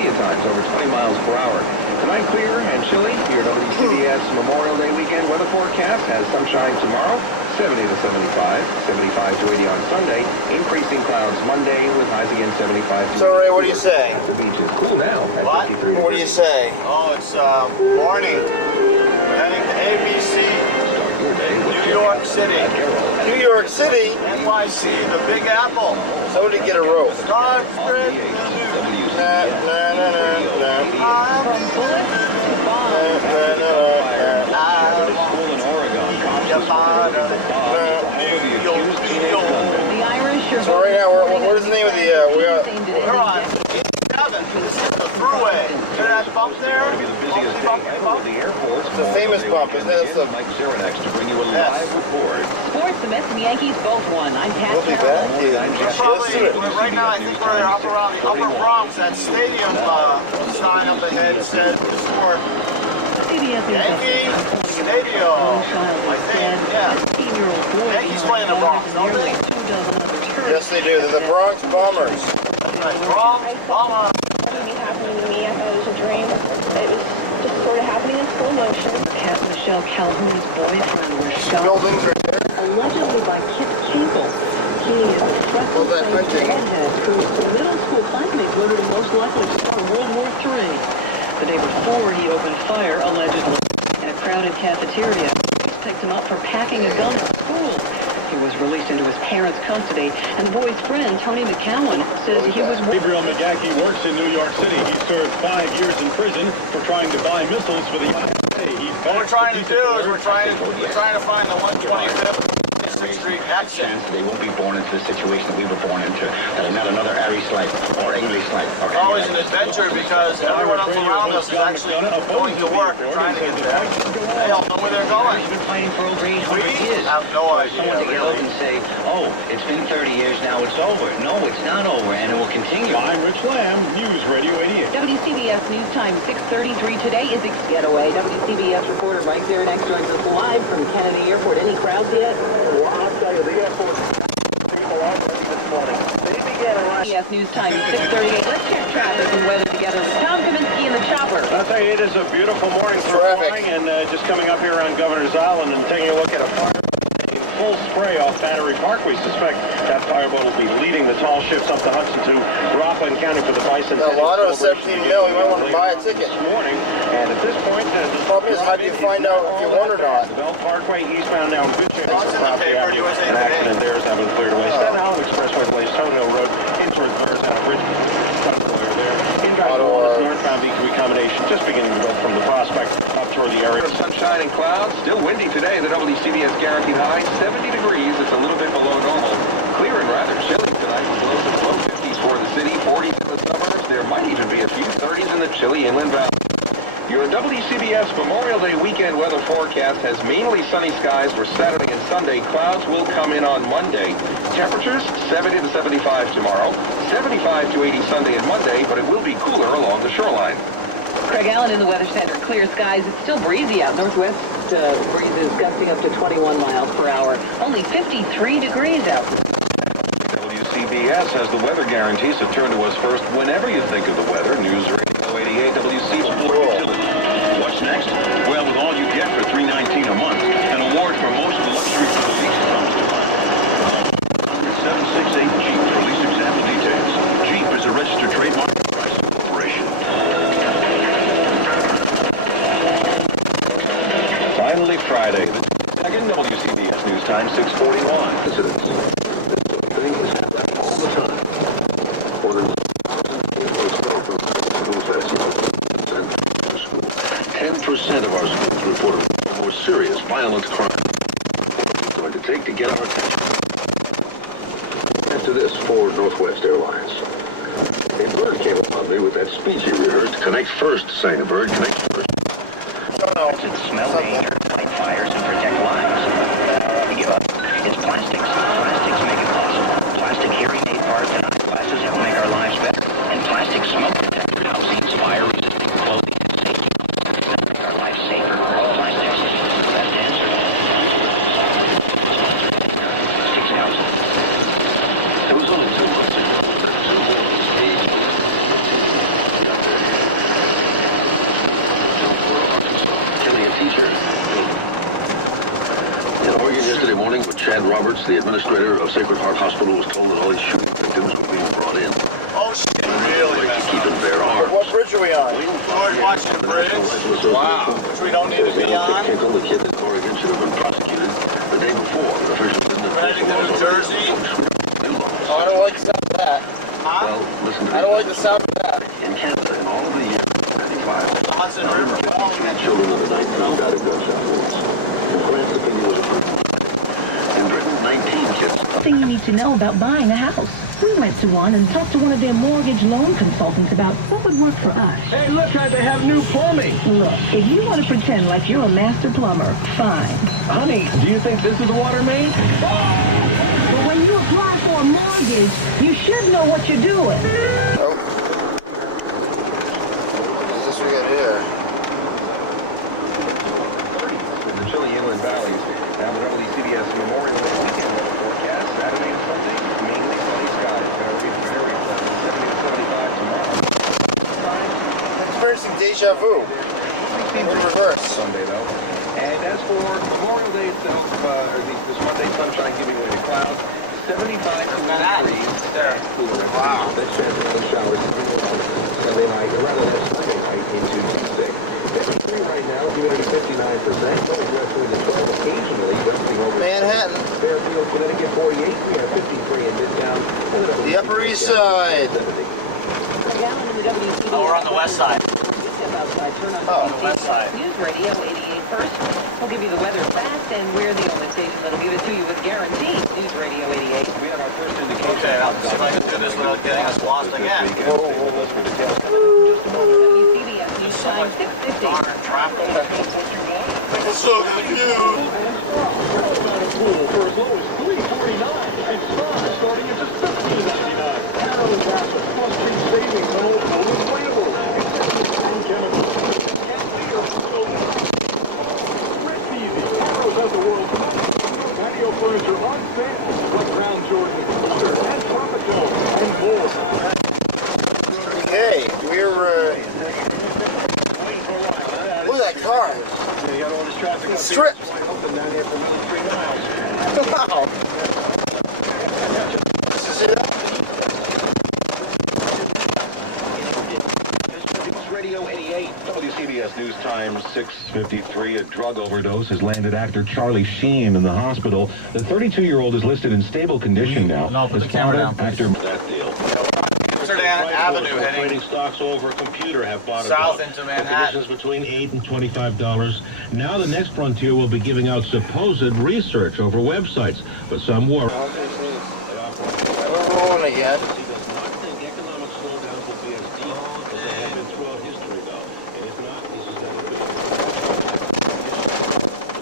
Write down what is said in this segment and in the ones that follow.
see at times over 20 miles per hour. Tonight, clear and chilly. Your WCBS Memorial Day weekend weather forecast has sunshine tomorrow, 70 to 75, 75 to 80 on Sunday. Increasing clouds Monday with highs again 75 to 80. So, Ray, what do you say? The beach is cool now at what? 53 What do you say? Oh, it's morning. We're heading to ABC. New York City. New York City? NYC, the Big Apple. Somebody get a rope. Star Trek. From bullets to bombs. The Irish are So right now, what is the name of the, we're on 87. This is the thruway. See that bump there? It's a famous bump, isn't it? It's the to bring you a live report. Sports, the Mets and the Yankees both won. I'm Pat We'll be back. Right now, I think we're up around the Upper Bronx. That stadium sign up ahead said sport. Yankees Stadium. I think, yeah. Yankees playing the Bronx, don't they? Yes, they do. They're the Bronx Bombers. Right, Bronx Bombers. Happening to me. I thought it was a dream. It was just sort of happening in slow motion. Cat Michelle Calhoun's boyfriend was shot Buildings right there. allegedly by Kip Kinkle. He is a Well, that hunting. redhead whose middle school classmates voted him most likely to start World War III. The day before, he opened fire, allegedly, in a crowded cafeteria. Police picked him up for packing a gun at school. He was released into his parents' custody, and the boy's friend, Tony McCowan, says he was... Gabriel McGackie works in New York City. He served 5 years in prison for trying to buy missiles for the IRA. What we're trying to do is we're trying to find the 125th Street exit. They won't be born into the situation that we were born into. That is not another Irish life or English life. It's always an adventure because everyone else around us is actually going to work and trying to get there. They all know where they're going. He's been fighting for over 800 We years. have no idea. Someone to get up and say, oh, it's been 30 years now, it's over. No, it's not over, and it will continue. I'm Rich Lamb, News Radio 88. WCBS News Time 6:33 today is Getaway. WCBS reporter right there next to us live from Kennedy Airport. Any crowds yet? Well, I'll tell you, the airport people already this morning. They began a rush. CBS News Time 6:38. Let's check traffic and weather together with Tom Kaminsky in the chopper. I'll tell you, it is a beautiful morning for Traffic. flying, and just coming up here on Governor's Island and taking a look at a fire. Full spray off Battery Park. We suspect that fireboat will be leading the tall ships up the Hudson to Rockland County for the Bison. The lotto is 17 mil. You might want to buy a ticket. This morning, and at this point, the problem is, how do you find out if you won or not? The Bell Parkway eastbound now in good shape. It's in the paper, USA An Today. accident there has now been cleared away. Staten Island Expressway delays Stone Hill Road into reverse out of Richmond. Northbound V3 combination just beginning to build from the Prospect up toward the area. Sunshine and clouds. Still windy today. The WCBS guaranteed high 70 degrees. It's a little bit below normal. Clear and rather chilly tonight with lows in the low 50s for the city, 40s in the suburbs. There might even be a few 30s in the chilly inland valley. Your WCBS Memorial Day weekend weather forecast has mainly sunny skies for Saturday and Sunday. Clouds will come in on Monday. Temperatures 70 to 75 tomorrow, 75 to 80 Sunday and Monday, but it will be cooler along the shoreline. Craig Allen in the Weather Center. Clear skies. It's still breezy out. Northwest breezes gusting up to 21 miles per hour. Only 53 degrees out. WCBS has the weather guarantees to turn to us first whenever you think of the weather. News Radio 88 WCBS. What's next? Well, with all you get for $319 a month, an award for most luxury for the lease comes to mind. 768 Jeep for lease example details. Jeep is a registered trademark corporation. Finally Friday, the 2nd WCBS News Time 6:41. Incidents. Things happen all the time. More than 10% of our schools reported more serious violent crime. What it's going to take to get our attention. After this, Ford Northwest Airlines. A bird came upon me with that speech he rehearsed. Connect first, sang a bird. Connect first. It smell danger, fight fires, and protect lives. Give up. It's plastics. Plastics make it possible. Plastic hearing aid parts and eyeglasses help make our lives better. And plastic smoke detector housings, fire-resistant clothing, and safety help make our lives safer. Plastics. Best answer. 6,000. Those are the tools. reports, the administrator of Sacred Heart Hospital was told that all these shooting victims were being brought in. Oh, shit, really? Like to keep in bare arms. What bridge are we on? George Washington Bridge. Wow. Which we don't need to be on. Kinkle, the kid in Oregon, should have been prosecuted the day before. But officials didn't enforce the laws New Jersey. Oh, I don't like the sound of that. Huh? Well, listen to I don't like the sound of that. In Canada, in all of the years, 95, Hudson River. Well, children under 19 died of gunshot wounds. In France, the opinion was approved. In Britain, 19 kids. Thing you need to know about buying a house. We went to one and talked to one of their mortgage loan consultants about what would work for us. Hey, look, they have new plumbing. Look, if you want to pretend like you're a master plumber, fine. Honey, do you think this is a water main? But when you apply for a mortgage, you should know what you're doing. oh. What's this we got here? In the chilly inland valleys, now the WCBS Memorial Day weekend weather forecast, Saturday and Sunday, mainly sunny skies, very pleasant, 70 to 75 tomorrow. I'm experiencing deja vu. In reverse. Sunday though. And as for Memorial Day itself, this Monday, sunshine giving way to clouds, 75 to 1 degrees. Wow. Next chance of some showers Sunday night, or rather that Sunday night into Tuesday. 53 right now, humidity 59%, blowing west wind at 12, occasionally resting over Manhattan. Fairfield, Connecticut 48, we have 53 in Midtown. The Upper East Side. Oh, we're on the west side. Oh, the west side. News Radio 88 first. We'll give you the weather fast, and we're the only station that'll give it to you with guarantee. News Radio 88. We have our first indication. Okay, I'll see if I can do this without getting us lost again. WCBS News Time 6:50. Darn traffic. I'm so confused. For as low as $3.49 and stars starting at just $15.99. Carol's Apple plus free savings on all inflatable. Chemicals. Red TV. Carol's has the world's most patio furniture on sale. Plus Brown Jordan, Scooter, and Tropico, and more. Okay, we're look at that car. You got all this traffic It's stripped. open down here for another 3 miles. Wow. This is it. News Radio 88, WCBS News Time 6:53. A drug overdose has landed actor Charlie Sheen in the hospital. The 32-year-old is listed in stable condition now. No, put the His camera father, down, actor. That deal. Amsterdam Avenue Trading heading stocks over a computer have bought south about into Manhattan. positions between $8 and $25. Now the next frontier will be giving out supposed research over websites, but some worry. We're rolling again. He does not think economic slowdowns will be as deep as they have been throughout history, though. And if not, this is going to be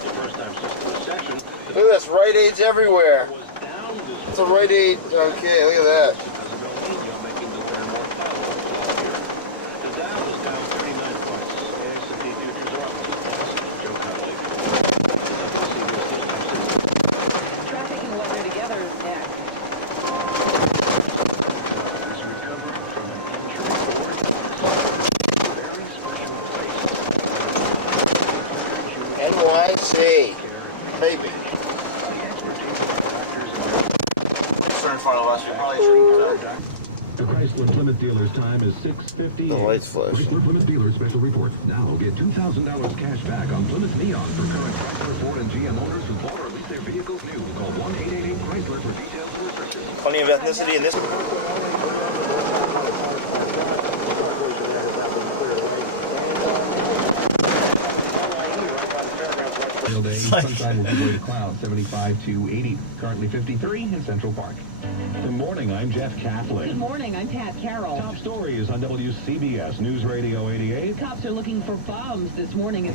the first time since the recession. Look at this, Rite Aids everywhere. Was down this It's a Rite Aid. Okay, look at that. making the winner more palatable this year. The Dow is down 39 points. The S&P futures are up 2 points. Joe Connolly. Traffic and weather together next. Is recovering from an injury to work. Very special place. NYC. Maybe. In front of us, we probably shouldn't. The Chrysler Plymouth dealer's time is 6:50. The lights flash. Chrysler Plymouth dealer special report. Now get $2,000 cash back on Plymouth Neon for current Chrysler, Ford, and GM owners who bought or leased their vehicles new. Call 1-888-CHRYSLER for details and restrictions. Plenty of ethnicity in this. Day, sunshine will give way to clouds, 75 to 80. Currently 53 in Central Park. Good morning, I'm Jeff Kaplan. Good morning, I'm Pat Carroll. Top story is on WCBS News Radio 88. Cops are looking for bombs this morning.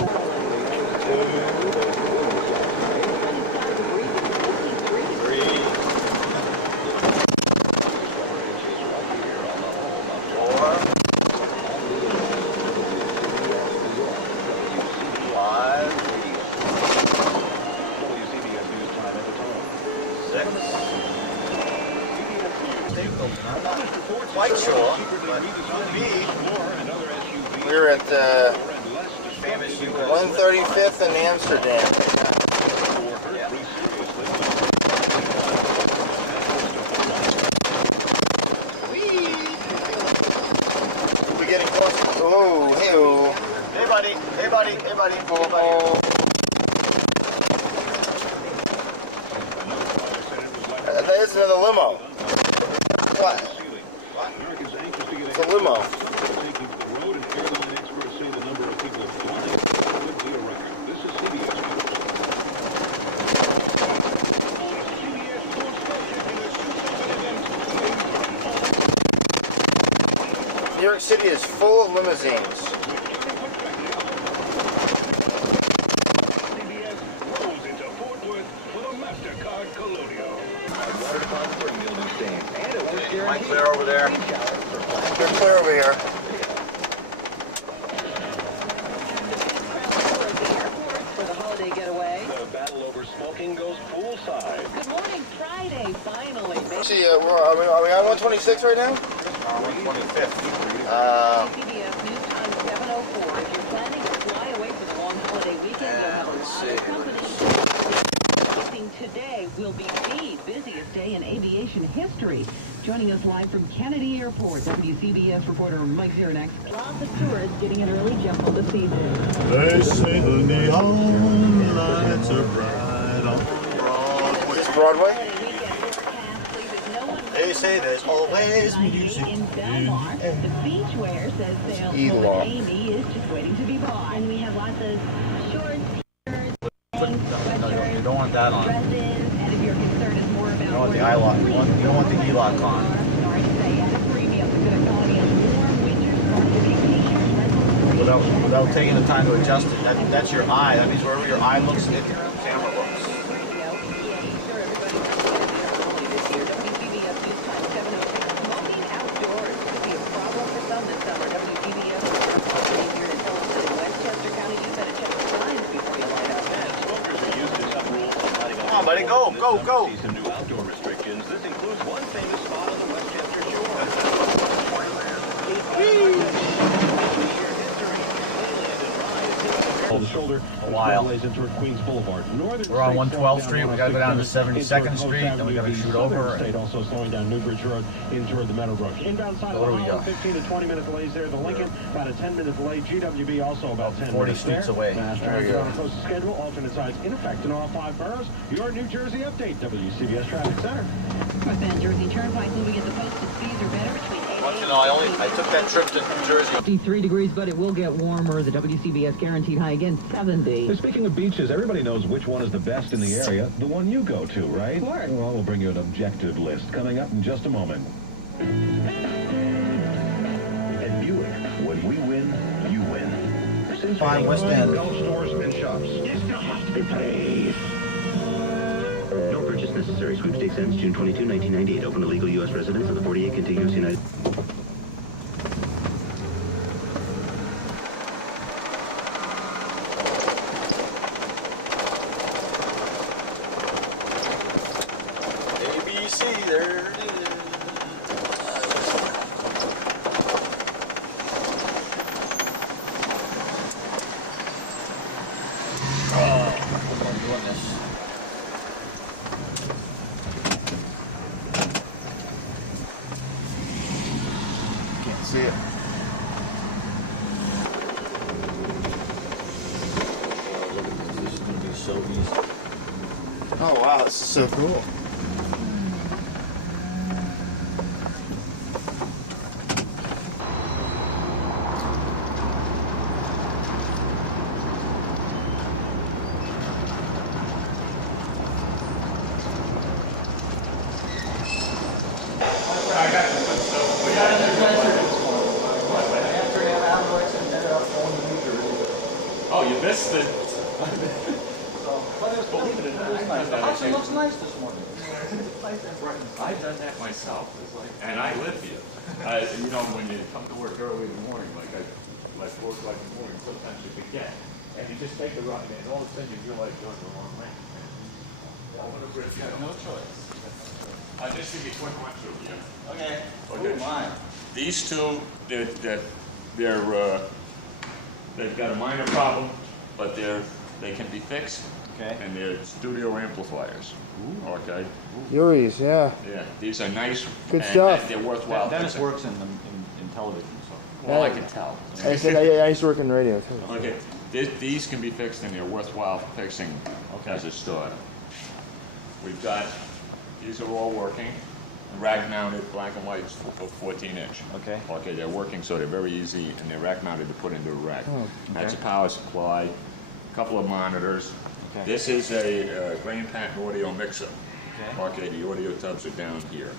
Quite sure, but we're at 135th in Amsterdam. Hey-o. Hey, buddy. Hey, buddy. Hey, buddy. Hey, buddy. That isn't in the limo. What? It's a limo. New York City is full of limousines. CBS rolls into Fort Worth with a MasterCard Colonial. Water deposit or mildew stains. And a wash Am I guarantee. clear over there? You're clear over here. For the holiday getaway. The battle over smoking goes poolside. Good morning, Friday, finally. See, are we on 126 right now? 125th. CBS News Time 7:04. If you're planning to fly away for the long holiday weekend, you'll have a lot of company. Today will be the busiest day in aviation history. Joining us live from Kennedy Airport, WCBS reporter Mike Ziernak. Lots of tourists getting an early jump on the season. They say the neon lights are bright on Broadway. It's Broadway? They say there's always music in Belmar. The beachwear says they'll Elon. Amy is just waiting to be bought. And we have lots of shorts, t-shirts, sweatshirts, You don't want that on. dresses, and if your concern is more about You don't want the E-lock. You don't want the E-lock on. Sorry to say, at a premium, the good economy of warm winter sports t-shirts, rentals, Without taking the time to adjust it. That's your eye. That means wherever your eye looks, the camera looks. Come on, buddy, go, go, go. Some new outdoor restrictions. This includes one famous spot on the Westchester Shore. The shoulder A while. lays into Queens Boulevard. We're on 112th Street. We got to go down to 72nd Street. Then we got to shoot over. State also slowing down Newbridge Road in toward the Meadowbrook. Inbound side What of do we the got? 15 to 20 minute delays there. The Lincoln about a 10-minute delay. GWB also about 10 40 minutes streets there. away. Mass There we transit go. on a posted schedule. Alternate sides in effect in all 5 boroughs. Your New Jersey update. WCBS Traffic Center. Northbound Jersey Turnpike moving at the posted speeds or better between 8 Want you to know, I took that trip to New Jersey. 53 degrees, but it will get warmer. The WCBS guaranteed high again, 70. Speaking of beaches, everybody knows which one is the best in the area. The one you go to, right? Of course. Well, we'll bring you an objective list coming up in just a moment. At Buick, when we win, you win. Since Fine, West End. golf stores and shops, you still have to be paid. No purchase necessary. Sweepstakes ends June 22, 1998. Open to legal U.S. residents of the 48 contiguous United ABC, there it is. Oh, I'm doing this. Can't see it. Oh, look at this. This is going to be so easy. Oh, wow, this is so cool. Oh, you missed it. The house looks nice this morning. I've done that myself. It's like, and I live here. You know, when you come to work early in the morning, like work like in the morning, sometimes you forget. And you just take the right, and all of a sudden you feel like going the wrong way. You have no choice. I'll just give you a quick one through here. Okay. Okay. Oh, my. These two, they've got a minor problem, but they can be fixed. Okay. And they're studio amplifiers. Okay. Yuri's, yeah. Yeah, these are nice. Good and stuff. They're worthwhile. Dennis fixing. works in television, so. Well, I can tell. I said I used to work in radio too. Okay, these can be fixed and they're worthwhile fixing as a start. We've got, these are all working, rack mounted, black and white, 14-inch. Okay. Okay, they're working, so they're very easy and they're rack mounted to put into a rack. Oh, okay. That's a power supply, a couple of monitors. Okay. This is a grain patent audio mixer. Okay. Okay, the audio tubs are down here.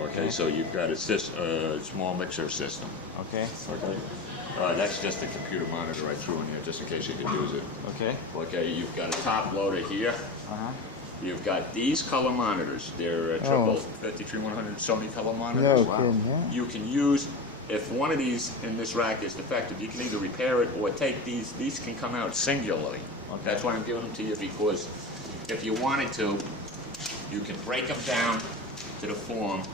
Okay, so you've got a small mixer system. Okay. Okay. That's just a computer monitor I threw in there just in case you could use it. Okay. Okay, you've got a top loader here. Uh-huh. You've got these color monitors. They're triple 53-100 Sony color monitors. No kidding, yeah. You can use, if one of these in this rack is defective, you can either repair it or take these. These can come out singularly. Okay. That's why I'm giving them to you, because if you wanted to, you can break them down to the form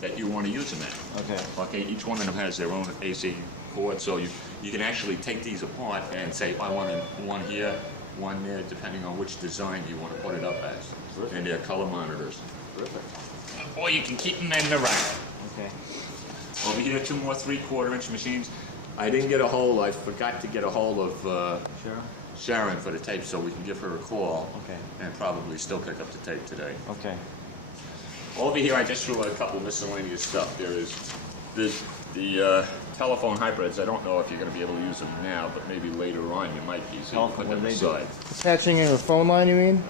that you want to use them in. Okay. Okay, each one of them has their own AC cord, so you can actually take these apart and say, I want one here, one there, depending on which design you want to put it up as. Perfect. And they're color monitors. Perfect. Or you can keep them in the rack. Okay. Over here, 2 more 3/4-inch machines. I forgot to get a hold of Sharon for the tape, so we can give her a call. Okay. And probably still pick up the tape today. Okay. Over here, I just threw a couple miscellaneous stuff. There is the telephone hybrids. I don't know if you're going to be able to use them now, but maybe later on you might be, so you can put them aside. Attaching in a phone line, you mean?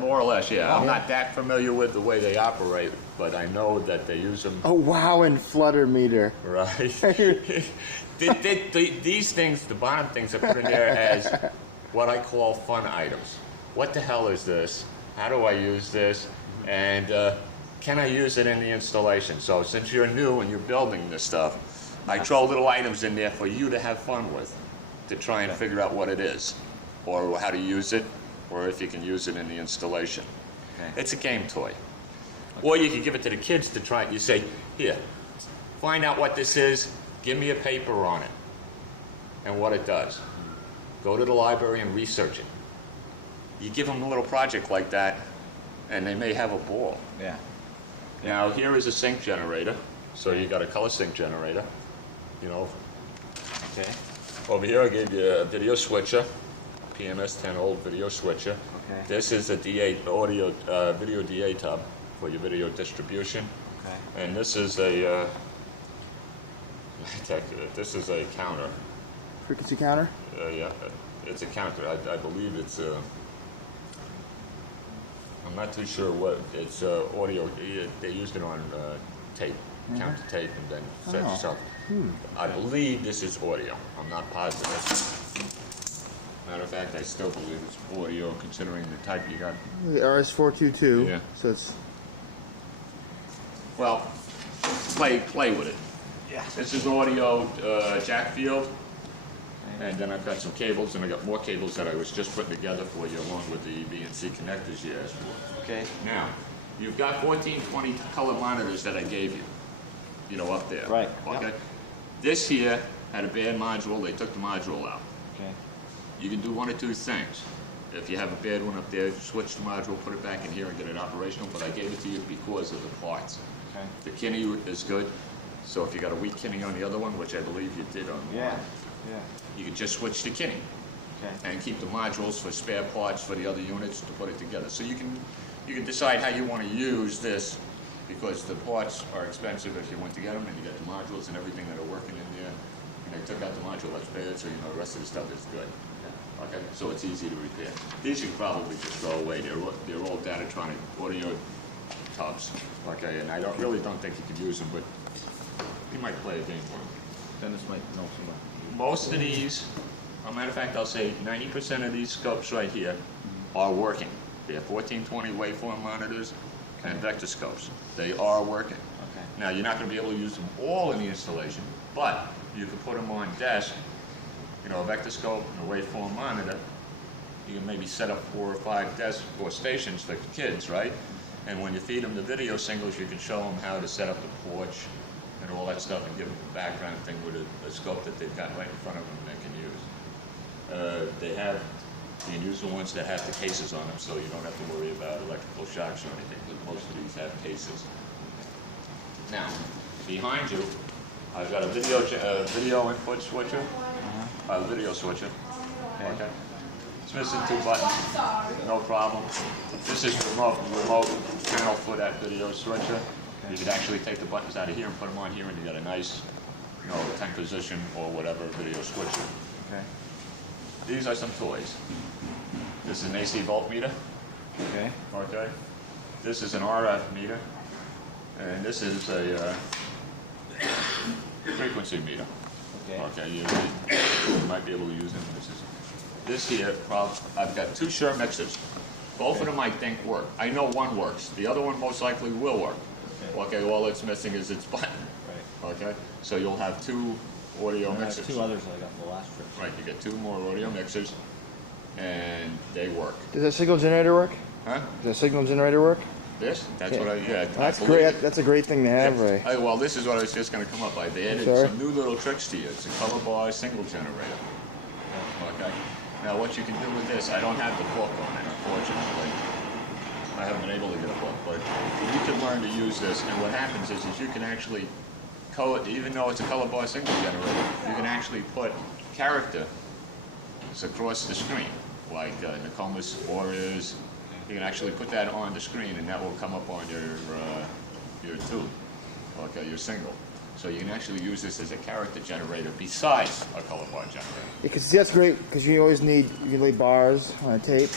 More or less, yeah. I'm not that familiar with the way they operate, but I know that they use them. Oh, wow, and flutter meter. Right. These things, the bottom things, I put in there as what I call fun items. What the hell is this? How do I use this? And can I use it in the installation? So since you're new and you're building this stuff, I throw little items in there for you to have fun with, to try and figure out what it is, or how to use it, or if you can use it in the installation. Okay. It's a game toy. Okay. Or you can give it to the kids to try it. You say, here, find out what this is, give me a paper on it, and what it does. Go to the library and research it. You give them a little project like that, and they may have a ball. Yeah. Now, here is a sync generator. So you got a color sync generator, you know. Okay. Over here, I gave you a video switcher, PMS 10 old video switcher. Okay. This is a DA audio, video DA tub for your video distribution. Okay. And this is a, this is a counter. Frequency counter? Yeah, it's a counter. I believe it's I'm not too sure what, it's audio, they used it on tape, counter tape, and then set yourself. I believe this is audio. I'm not positive. Matter of fact, I still believe it's audio, considering the type you got. The RS422. Yeah. So it's. Well, play with it. Yeah. This is audio jack field. And then I've got some cables, and I got more cables that I was just putting together for you, along with the BNC connectors you asked for. Okay. Now, you've got 14, 20 color monitors that I gave you, you know, up there. Right. Okay. Yep. This here had a bad module. They took the module out. Okay. You can do one or two things. If you have a bad one up there, switch the module, put it back in here, and get it operational. But I gave it to you because of the parts. Okay. The Kinney is good. So if you got a weak Kinney on the other one, which I believe you did on Yeah. one, Yeah. you can just switch to Kinney. Okay. And keep the modules for spare parts for the other units to put it together. So you can decide how you want to use this, because the parts are expensive if you went to get them, and you got the modules and everything that are working in there. And they took out the module that's bad, so you know the rest of the stuff is good. Okay, so it's easy to repair. These you can probably just throw away. They're all Datatronic audio tubs. Okay, and I really don't think you could use them, but you might play a game for them. Dennis might know somebody. Most of these, as a matter of fact, I'll say 90% of these scopes right here are working. They're 1420 waveform monitors and vector scopes. They are working. Okay. Now, you're not going to be able to use them all in the installation, but you can put them on desk, you know, a vector scope and a waveform monitor. You can maybe set up 4 or 5 desks or stations for kids, right? And when you feed them the video singles, you can show them how to set up the porch and all that stuff, and give them a background thing with a scope that they've got right in front of them they can use. You can use the ones that have the cases on them, so you don't have to worry about electrical shocks or anything, because most of these have cases. Now, behind you, I've got a video input switcher, a video switcher. Okay. It's missing 2 buttons, no problem. This is remote channel for that video switcher. You can actually take the buttons out of here and put them on here, and you got a nice, 10 position or whatever video switcher. Okay. These are some toys. This is an AC voltmeter. Okay. Okay. This is an RF meter, and this is a frequency meter. Okay. Okay. You might be able to use them. This here, well, I've got 2 shirt mixers. Both of them I think work. I know one works. The other one most likely will work. Okay, all it's missing is its button. Right. Okay, so you'll have 2 audio mixers. 2 others I got from the last trip. Right, you get 2 more audio mixers, and they work. Does that signal generator work? Huh? Does the signal generator work? This? That's what I, That's great. That's a great thing to have, Ray. Well, this is what I was just going to come up. I've added some new little tricks to you. It's a color bar single generator. Okay. Now, what you can do with this, I don't have the book on it, unfortunately. I haven't been able to get a book, but you can learn to use this, and what happens is you can actually code, even though it's a color bar single generator, you can actually put characters across the screen, like Nokomis Warriors. You can actually put that on the screen, and that will come up on your tube, okay, your single. So you can actually use this as a character generator besides a color bar generator. Because that's great, because you always need, you lay bars on a tape.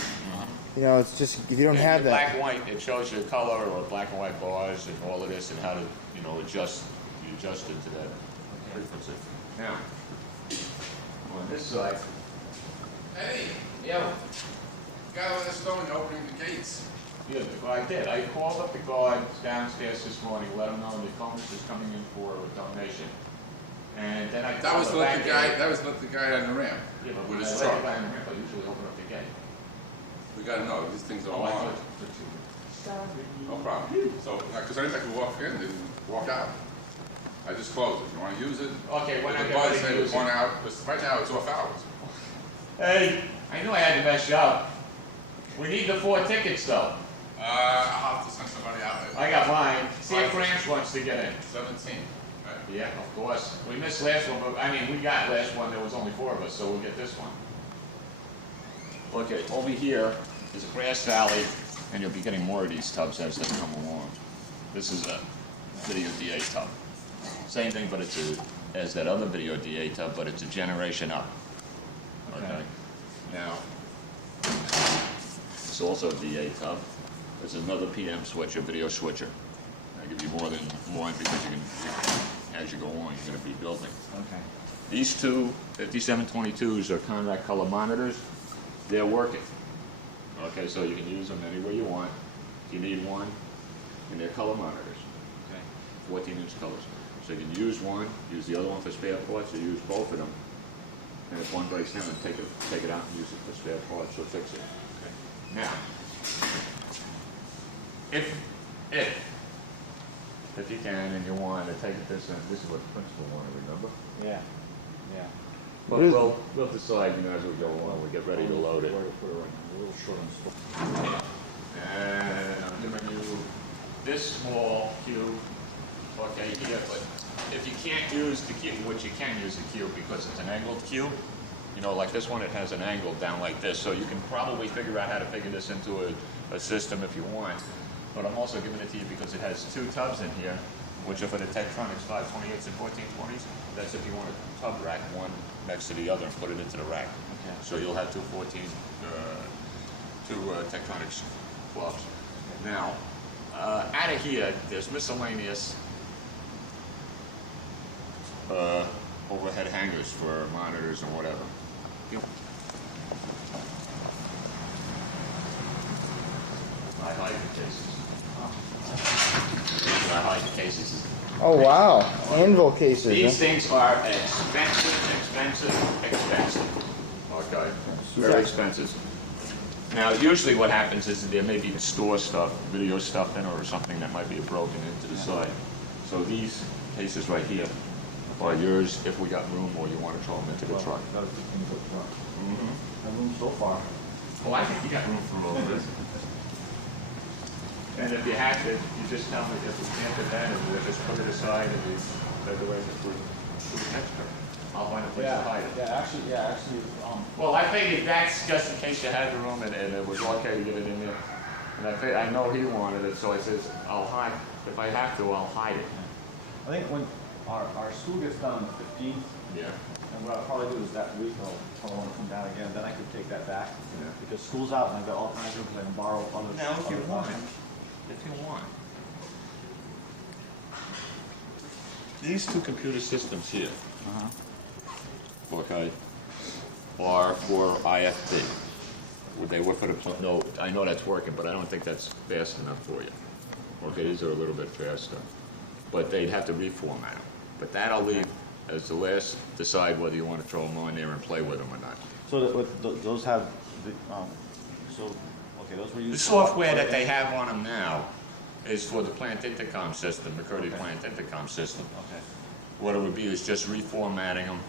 It's just, if you don't have that. Black and white, it shows you color or black and white bars and all of this and how to, adjust it to that frequency. Now, on this side. Hey, yo, you gotta let us know when you're opening the gates. Yeah, I did. I called up the guards downstairs this morning, let them know Nokomis is coming in for a donation. And then I That was let the guy on the ramp. Yeah, but with when his I let truck. the guy on the ramp, I usually open up the gate. We gotta know, these things are Oh, I on. thought No problem. So, because anybody can walk in and walk out. I just closed it. You wanna use it? Okay, when I the get buzz ready to said use one it. out, right now it's off hours. Hey, I knew I had to mess you up. We need the 4 tickets, though. I'll have to send somebody out. I got mine. See if Branch wants to get in. 17. Right. Yeah, of course. We missed last one, but we got last one. There was only 4 of us, so we'll get this one. Okay, over here is a grass alley, and you'll be getting more of these tubs as they come along. This is a video DA tub. Same thing, but it's as that other video DA tub, but it's a generation up. Okay. Now, it's also a DA tub. There's another PM switcher, video switcher. I give you more than one because you can, as you go on, you're going to be building. Okay. These 2 5722s are Conrack color monitors. They're working. Okay, so you can use them anywhere you want. If you need one, and they're color monitors. Okay. 14-inch colors. So you can use one, use the other one for spare parts, or use both of them. And if one breaks down, take it out and use it for spare parts or fix it. Okay. Now, if you can and you want to take it this is what the principal wanted, remember? Yeah. Yeah. But we'll decide, as we go along, we get ready to load it. A little short on stuff. And I'm giving you this small cube, okay, here, but if you can't use the cube, which you can use the cube because it's an angled cube, like this one, it has an angle down like this, so you can probably figure out how to figure this into a system if you want. But I'm also giving it to you because it has 2 tubs in here, which are for the Tektronix 528s and 1420s. That's if you want a tub rack, one next to the other, and put it into the rack. Okay. So you'll have 2 Tektronix clubs. Now, out of here, there's miscellaneous overhead hangers for monitors and whatever. I hide the cases. I hide the cases. Oh, wow. Anvil cases. These things are expensive. Okay. Very expensive. Now, usually what happens is there may be store stuff, video stuff in, or something that might be broken into the side. So these cases right here are yours if we got room or you want to throw them into the truck. Have room so far. Well, I think you got room for all of this. And if you have to, you just tell me if you can't do that, and we'll just put it aside and we let the way through next term. I'll find a place to hide it. Actually, Well, I figured that's just in case you had the room and it was okay to get it in there. And I know he wanted it, so I says, I'll hide. If I have to, I'll hide it. I think when our school gets done on the 15th, Yeah. and what I'll probably do is that week I'll want to come down again, then I could take that back. Yeah. Because school's out and I've got all kinds of rooms I can borrow other. Now, if you other want. classes. If you want. These two computer systems here, okay, are for IFT. They were for the, no, I know that's working, but I don't think that's fast enough for you. Okay, these are a little bit faster. But they'd have to reformat them. But that I'll leave as the last, decide whether you want to throw them on there and play with them or not. So those have, those were used. The software that they have on them now is for the plant intercom system, the Curdy plant intercom system. Okay. What it would be is just reformatting them,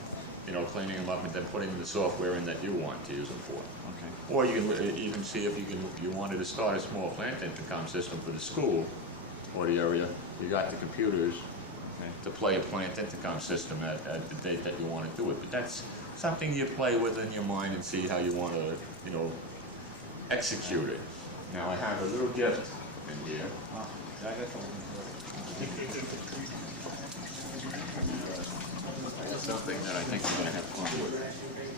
you know, cleaning them up and then putting the software in that you want to use them for. Okay. Or you can even see if you wanted to start a small plant intercom system for the school or the area. You got the computers to play a plant intercom system at the date that you want to do it. But that's something you play with in your mind and see how you want to, you know, execute it. Now I have a little gift in here. Something that I think you're going to have fun with.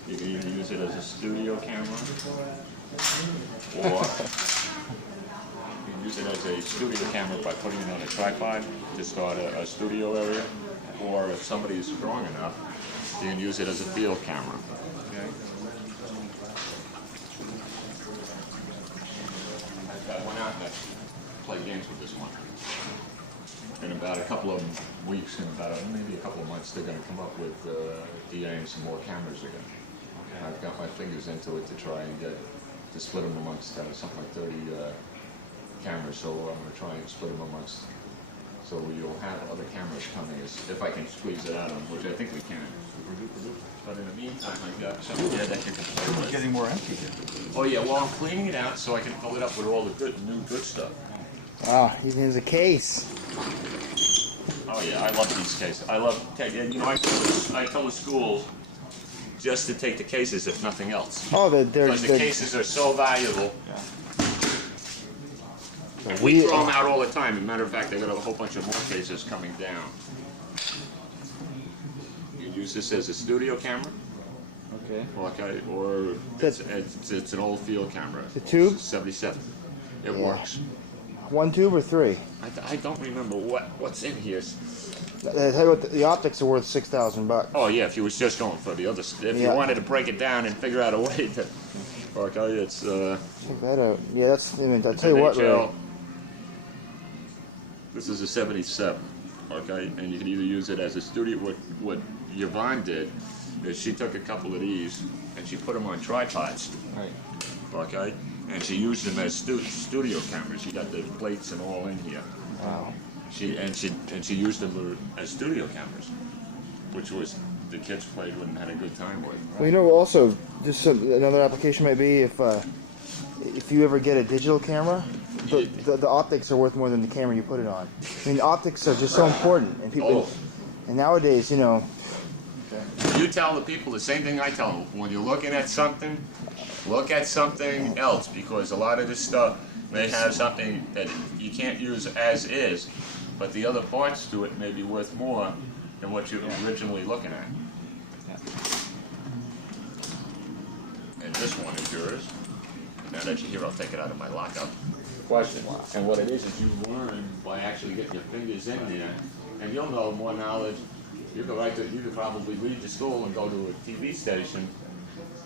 You can either use it as a studio camera, or you can use it as a studio camera by putting it on a tripod to start a studio area, or if somebody is strong enough, you can use it as a field camera. Okay. I went out and played games with this one. In about a couple of weeks, in about maybe a couple of months, they're going to come up with DAing some more cameras again. Okay. I've got my fingers into it to try and get to split them amongst something like 30 cameras. So I'm going to try and split them amongst. So you'll have other cameras coming if I can squeeze it out of them, which I think we can. But in the meantime, I've got some here that you can play with. It's getting more empty here. Oh yeah, well I'm cleaning it out so I can fill it up with all the new good stuff. Oh, even in the case. Oh yeah, I love these cases. I love, you know, I tell the schools just to take the cases if nothing else. Oh, because the cases are so valuable. We throw them out all the time. As a matter of fact, I got a whole bunch of more cases coming down. You use this as a studio camera. Okay. Okay, or it's an old field camera. The tube? 77. It works. One tube or three? I don't remember what's in here. I tell you what, the optics are worth $6,000. Oh yeah, if you was just going for the other, if you wanted to break it down and figure out a way to, okay, it's. Check that out. Yeah, that's. I mean, I tell you what, Ray. This is a 77, okay, and you can either use it as a studio. What Yvonne did is she took a couple of these and she put them on tripods. Right. Okay. And she used them as studio cameras. She got the plates and all in here. Wow. She used them as studio cameras, which was the kids played with and had a good time with. Well, you know, also just another application might be if you ever get a digital camera, the optics are worth more than the camera you put it on. I mean, optics are just so important, and people, and nowadays, you know. You tell the people the same thing I tell them. When you're looking at something, look at something else, because a lot of this stuff may have something that you can't use as is, but the other parts to it may be worth more than what you're originally looking at. And this one is yours. Now that you're here, I'll take it out of my lockup. Question. And what it is you learn by actually getting your fingers in there, and you'll know more knowledge. You could probably leave the school and go to a TV station,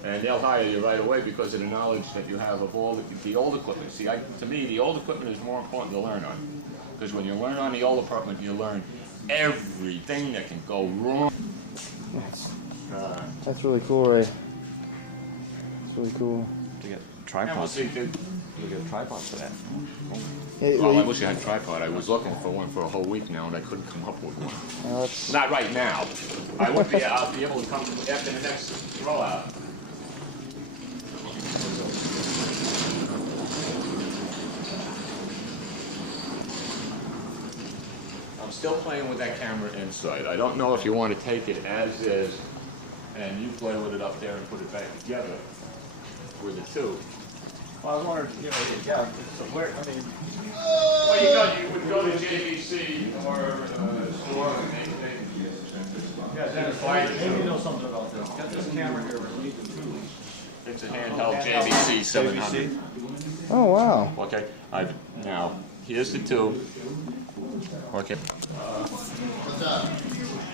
and they'll hire you right away because of the knowledge that you have of all the old equipment. See, to me, the old equipment is more important to learn on, because when you learn on the old equipment, you learn everything that can go wrong. That's really cool, Ray. That's really cool. To get tripods. To get tripods for that. Well, I wish I had a tripod. I was looking for one for a whole week now, and I couldn't come up with one. Not right now. I'll be able to come after the next rollout. still playing with that camera inside. I don't know if you want to take it as is and you play with it up there and put it back together with the two. Well, I was wondering, you know, yeah, so where, I mean... Well, you would go to JVC or store and they maybe know something about this. Got this camera here, we need the two. It's a handheld JVC 700. Oh, wow. Okay, now, here's the two. Okay.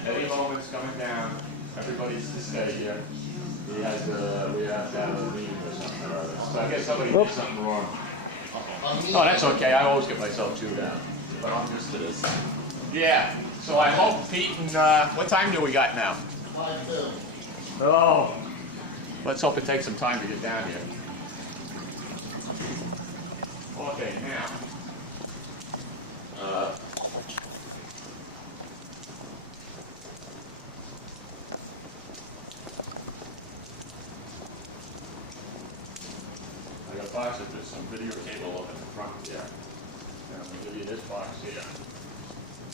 Any moment's coming down. Everybody's to stay here. We have to have a meeting or something or other. So I guess somebody did something wrong. Oh, that's okay. I always get myself chewed out. But I'm used to this. Yeah. So I hope Pete and what time do we got now? 5:02. Oh. Let's hope it takes some time to get down here. Okay, now. I got a box that there's some video cable up in the front here. And I'm going to give you this box here.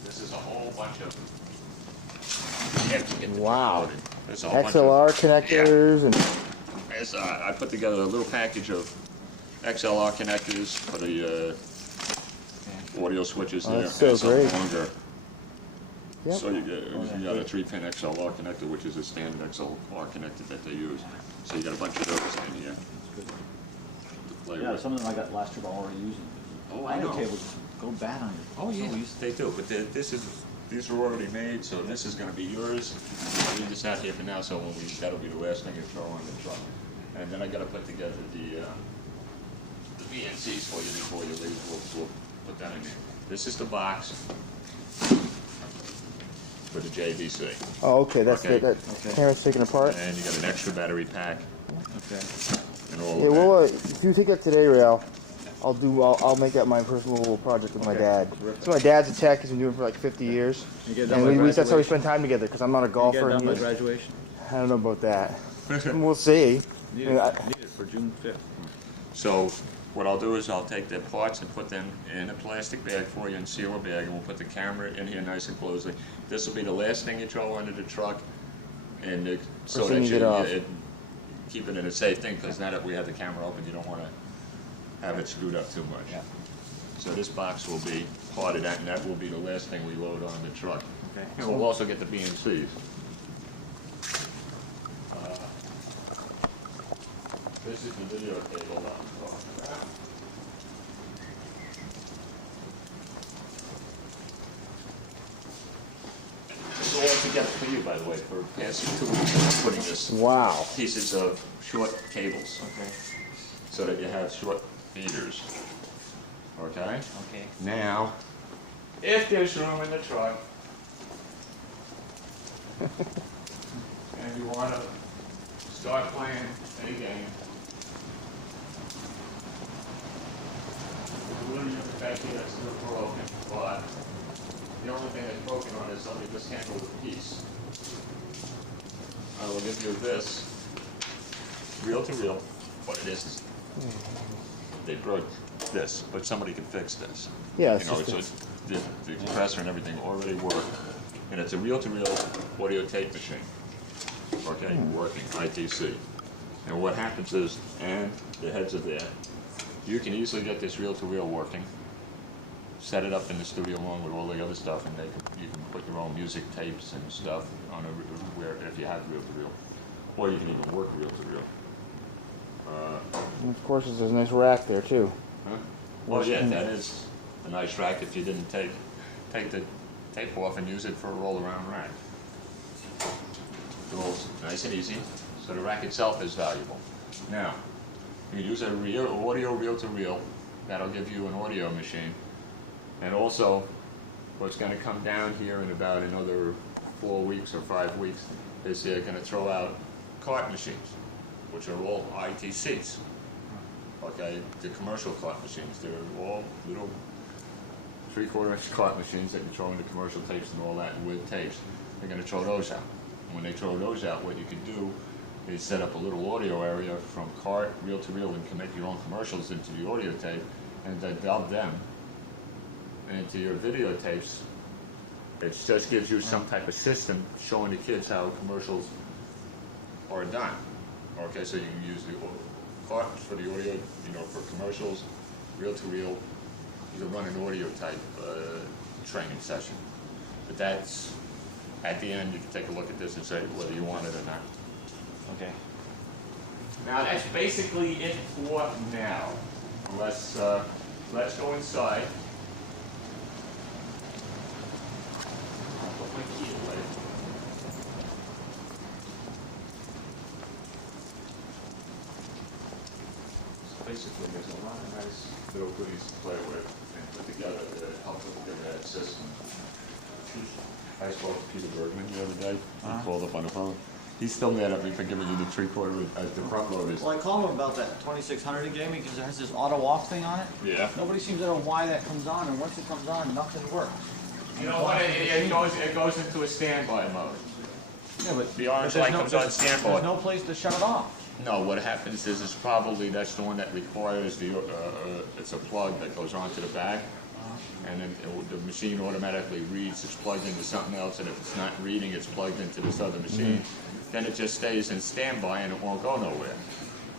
This is a whole bunch of... Wow. There's a whole XLR connectors and... Yes, I put together a little package of XLR connectors for the audio switches there. That's so great. Longer. Yep. So you got a 3-pin XLR connector, which is a standard XLR connector that they use. So you got a bunch of those in here. Yeah, some of them I got last trip already using. Oh, I know. Cables go bad on you. Oh yeah, they do. But these are already made, so this is going to be yours. I'll leave this out here for now, so when that'll be the last thing you throw on the truck. And then I got to put together the BNCs for you before you leave. We'll put that in there. This is the box for the JVC. Oh, okay, that's okay. good. That camera's taken apart. And you got an extra battery pack. Okay. And all Yeah, of that. well, if you take that today, Rael, I'll make that my personal little project with my dad. So my dad's a tech. He's been doing it for like 50 years. And that's how we spend time together. Because I'm not a golfer. You get done by graduation? I don't know about that. We'll see. Need it for June 5th. So what I'll do is I'll take the parts and put them in a plastic bag for you and seal a bag, and we'll put the camera in here nice and closely. This will be the last thing you throw under the truck, and so that you keep it in a safe thing, because now that we have the camera open, you don't want to have it screwed up too much. Yeah. So this box will be part of that, and that will be the last thing we load on the truck. Okay. And we'll also get the BNCs. This is the video cable that I'm talking about. It's all together for you, by the way, for passing 2 weeks of putting this pieces of short cables. Okay. So that you have short feeders. Okay? Okay. Now, if there's room in the truck, and you want to start playing any game, the balloon unit back here is still broken, but the only thing that's broken on it is somebody mishandled the piece. I will give you this, reel to reel, what it is. They broke this, but somebody can fix this. Yeah, you know, the compressor and everything already work, and it's a reel-to-reel audio tape machine. Okay, working ITC. And what happens is, and the heads are there. You can easily get this reel-to-reel working. Set it up in the studio along with all the other stuff, and you can put your own music tapes and stuff on where if you have reel-to-reel, or you can even work reel-to-reel. And of course, there's a nice rack there too. Huh? Well, yeah, that is a nice rack if you didn't take the tape off and use it for a roll-around rack. It rolls nice and easy, so the rack itself is valuable. Now, you use a audio reel-to-reel. That'll give you an audio machine. And also, what's going to come down here in about another 4 weeks or 5 weeks is they're going to throw out cart machines, which are all ITCs. Okay, the commercial cart machines, they're all little 3/4-inch cart machines that you throw into commercial tapes and all that with tapes. They're going to throw those out. And when they throw those out, what you can do is set up a little audio area from cart, reel-to-reel, and connect your own commercials into the audio tape, and then dub them into your videotapes It just gives you some type of system showing the kids how commercials are done. Okay, so you can use the cards for the audio, you know, for commercials, reel to reel. You can run an audio type training session. But that's, at the end, you can take a look at this and say whether you want it or not. Okay. Now that's basically it for now. Let's go inside. I'll put my key away. So basically, there's a lot of nice little goodies to play with and put together that help put together that system. I spoke to Peter Bergman the other day. He called up on the phone. He's still mad at me for giving you the three-quarter as the front loaders. Well, I called him about that 2600 he gave me because it has this auto walk thing on it. Yeah. Nobody seems to know why that comes on, and once it comes on, nothing works. You know what? It goes into a standby mode. Yeah, but the orange light comes on standby. There's no place to shut it off. No, what happens is it's probably that's the one that requires the it's a plug that goes onto the back. And then the machine automatically reads it's plugged into something else, and if it's not reading, it's plugged into this other machine. Then it just stays in standby and it won't go nowhere.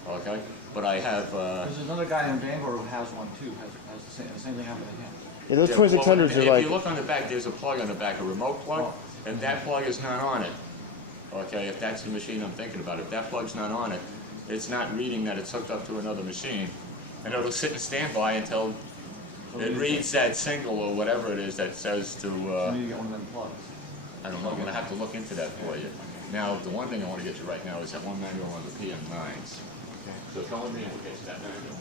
Okay? But I have... There's another guy in Bangor who has one too, has the same thing happen to him. Yeah, those 2600s are like... If you look on the back, there's a plug on the back, a remote plug, and that plug is not on it. Okay, if that's the machine I'm thinking about, if that plug's not on it, it's not reading that it's hooked up to another machine, and it'll sit in standby until it reads that signal or whatever it is that says to... So you need to get one of them plugs. I don't know, I'm going to have to look into that for you. Now, the one thing I want to get you right now is that one manual on the PM9s. Okay. So come with me and we'll get you that manual.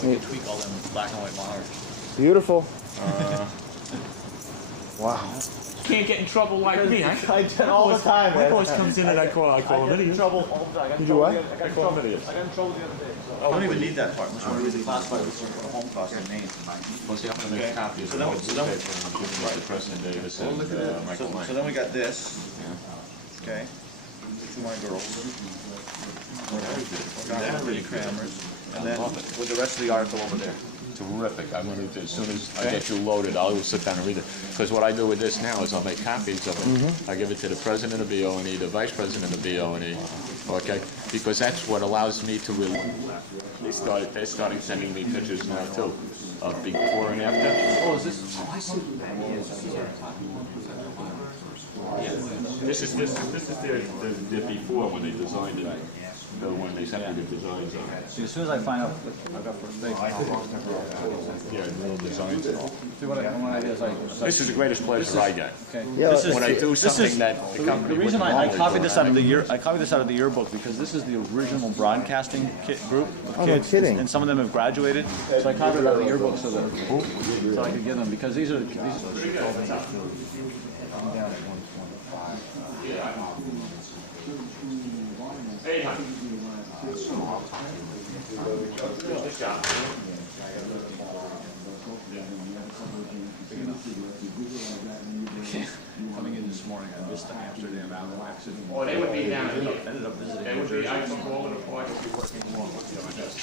We can tweak all them black and white monitors. Beautiful. Wow. Can't get in trouble like me. I do it all the time. My boss comes in and I call him I get in idiot. trouble all the time. You do what? I got in trouble the other day. So. I don't even need that part. I'm just want to read the classified report for the home cost and name. Well, see, I'm going to make copies of the whole newspaper and I'm giving it to President Davis and Michael Lang. So then we got this. Okay. To my girls. Got Crammers. And then with the rest of the article over there. Terrific. I'm going to, as soon as I get you loaded, I'll sit down and read it. Because what I do with this now is I'll make copies of it. I give it to the president of BOE, the vice president of BOE, okay? Because that's what allows me to really... They're starting sending me pictures now, too, of before and after. Oh, is this... Oh, I see. This is their before when they designed it. When they sent me the designs on it. See, as soon as I find out what I've got for space, yeah, little designs and all. See, what I do is this is the greatest pleasure I get. Okay. Yeah, this is, when I do something that the company the reason wouldn't I normally copied do. this out of the copied this out of the yearbook because this is the original broadcasting group of Oh, no kids, kidding. and some of them have graduated. So I copied it out of the yearbook so that so I could give them because these are Hey, honey. Good job. coming in this morning. I missed the Amsterdam accident. Oh, they would be down. Ended up visiting. They would be. I took all of the part of you working along with you on this.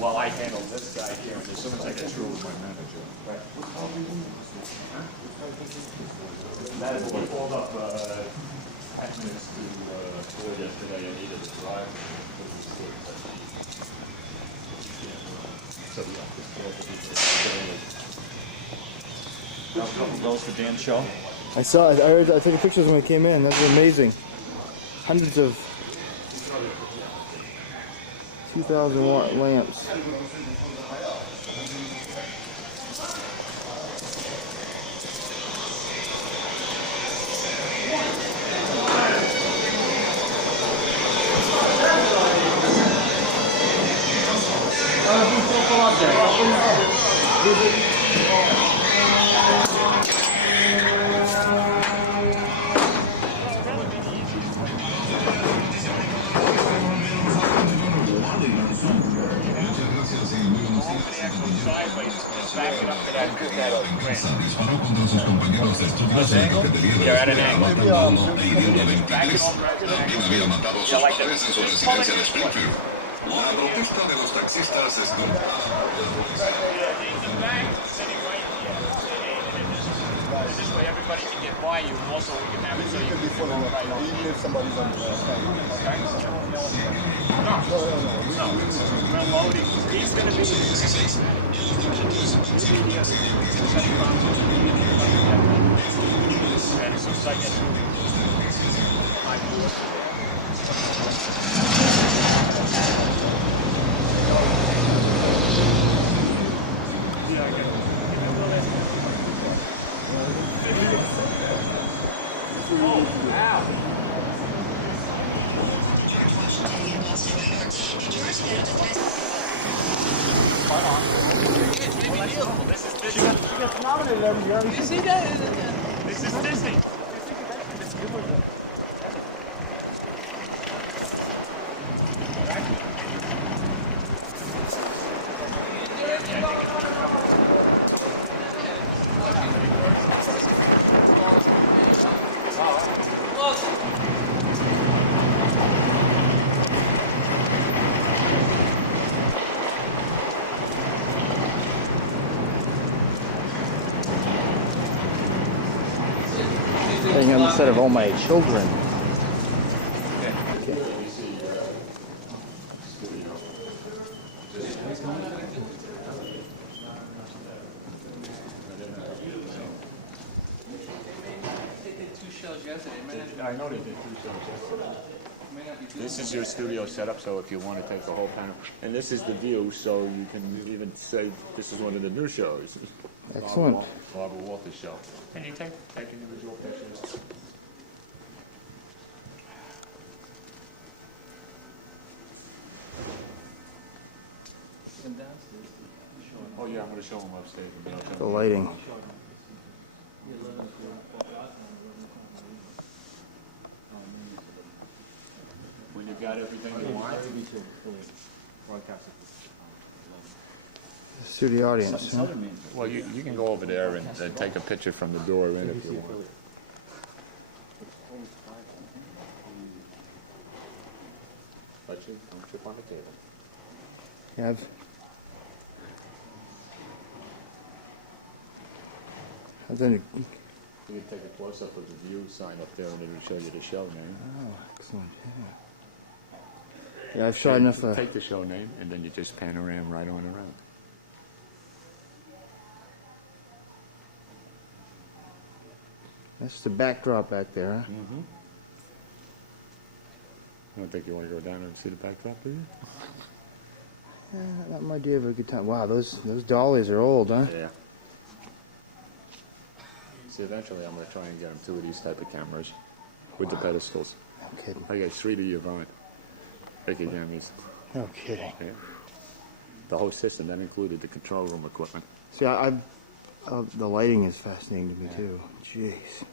While I handle this guy here, and as soon as I get through with my manager. That is what we called up 10 minutes to 4 yesterday. I needed a drive. So A couple of those for Dan's show. I saw it. I took pictures when it came in. That was amazing. Hundreds of 2,000-watt lamps. You're at an angle. Había matado a sus padres en su residencia de Springfield. La protesta de los taxistas es This way everybody can get by you, and also we can have it so you can be full right on. Even if somebody's on the Okay? No. We're loading. He's going to be... And as soon as I get through, I do it. Yeah, I get it. Oh, wow. She gets nominated every year. You see that? This is Disney. It's good with it. Putting on the set of all my children. I know they did 2 shows yesterday. This is your studio setup, so if you want to take the whole panel. And this is the view, so you can even say this is one of the new shows. Excellent. Barbara Walters show. Can you take individual pictures? Oh yeah, I'm going to show them upstairs. The lighting. When you got everything you want. Studio audience. Huh? Well, you can go over there and take a picture from the door in if you want. But you don't trip on the table. Yeah, I've done it. You can take a close-up of the view sign up there and it'll show you the show name. Oh, excellent. Yeah, I've shot enough. Take the show name and then you just panorama right on around. That's the backdrop back there, huh? Mm-hmm. I don't think you want to go down there and see the backdrop, do you? That might do have a good time. Wow, those dollies are old, huh? Yeah. See, eventually I'm going to try and get them 2 of these type of cameras with the pedestals. No kidding. I got 3 to Yvonne. Big cameras. No kidding. Yeah. The whole system, that included the control room equipment. See, the lighting is fascinating to me, too. Jeez.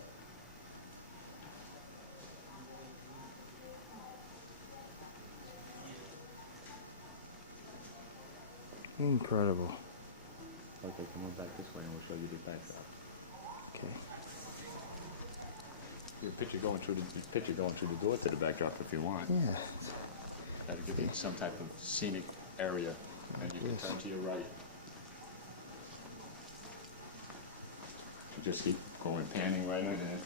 Incredible. Okay, come on back this way and we'll show you the backdrop. Okay. Your picture going through the door to the backdrop if you want. Yeah. That'll give you some type of scenic area, and you can turn to your right. You just keep going, panning right on there.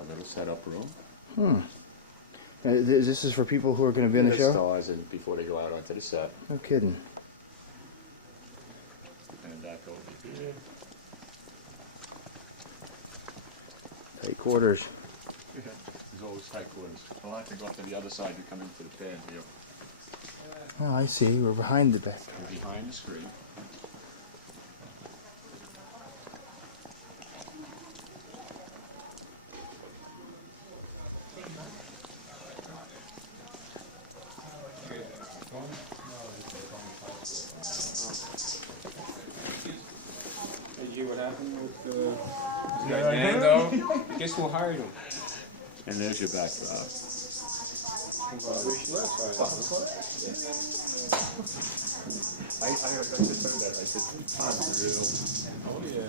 A little setup room. This is for people who are going to be in the show? Stars and before they go out onto the set. No kidding. And back over here. Tight quarters. There's always tight quarters. I'll have to go up to the other side to come into the pad here. Oh, I see. We're behind the back. We're behind the screen. what happened with this guy Nando? Guess who hired him? And there's your backdrop. I just heard that. I said, Oh, yeah.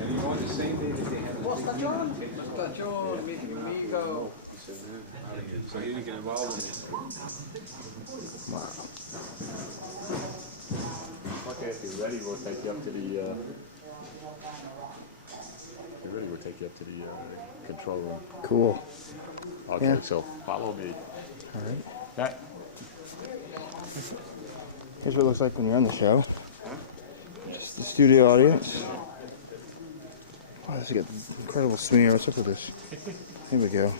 And you know, on the same day that they had so he didn't get involved in it. wow. Okay, if you're ready, we'll take you up to the, if you're ready, we'll take you up to the control room. Cool. Okay, Yeah. so follow me. All right. That. Here's what it looks like when you're on the show. Just the studio audience. Oh, this is an incredible smear. What's up with this? Here we go.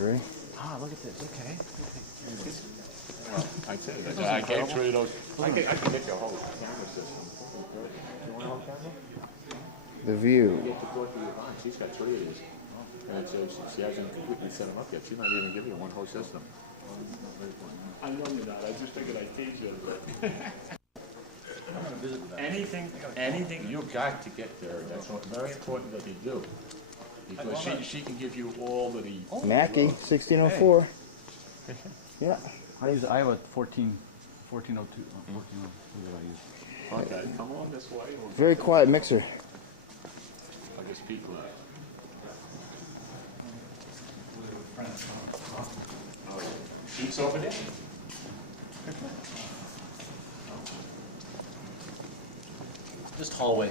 Ready? Ah, look at this. Okay. I said I gave 3 of those. I can get your whole camera system. You want on camera? The view. You get to go through your line. She's got 3 of these. And she hasn't completely set them up yet. She's not even giving you one whole system. I know you're not. I just figured I'd tease you a bit. Anything, you got to get there. That's very important that you do. Because she can give you all of the... Mackie, 1604. Yeah. I have a 1402. 1402 Okay, come on this way. Very quiet mixer. I'll just speak loud. Sheets over there? Just hallway.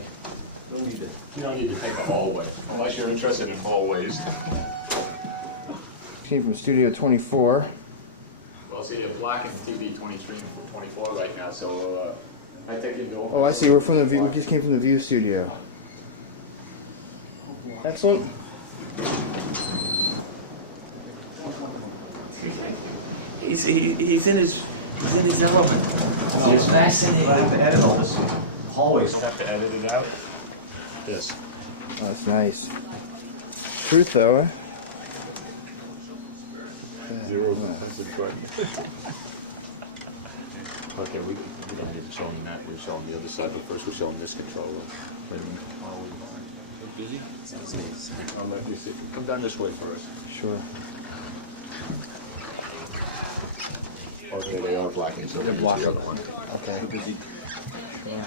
You don't need to take a hallway, unless you're interested in hallways. Came from Studio 24. Well, see, you're blocking TV 23 and 24 right now, so I think you go. Oh, I see. We're from the view. We just came from the View Studio. Excellent. He's in his element. It's fascinating. I have to edit all this. Hallways. Have to edit it out. Yes. Oh, that's nice. Truth, though, eh? Zero. That's a button. Okay, we don't need to show them that. We're showing the other side, but first we're showing this controller. Busy? I'll let you see. Come down this way first. Sure. Okay, they are blocking, so they're blocking the other one. Okay. Busy. Sure.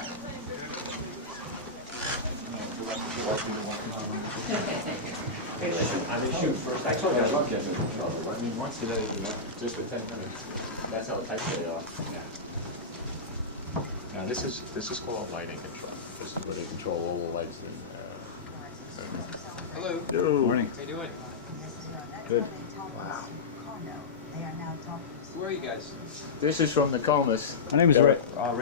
Hey, listen, I mean, shoot, first, I told you I love getting in controller. I mean, once today, just for 10 minutes. That's how tight they are. Yeah. Now, this is called lighting control. This is where they control all the lights. Hello. Yo. Morning. How you doing? Good. Wow. Who are you guys? This is from Nokomis. My name is Ray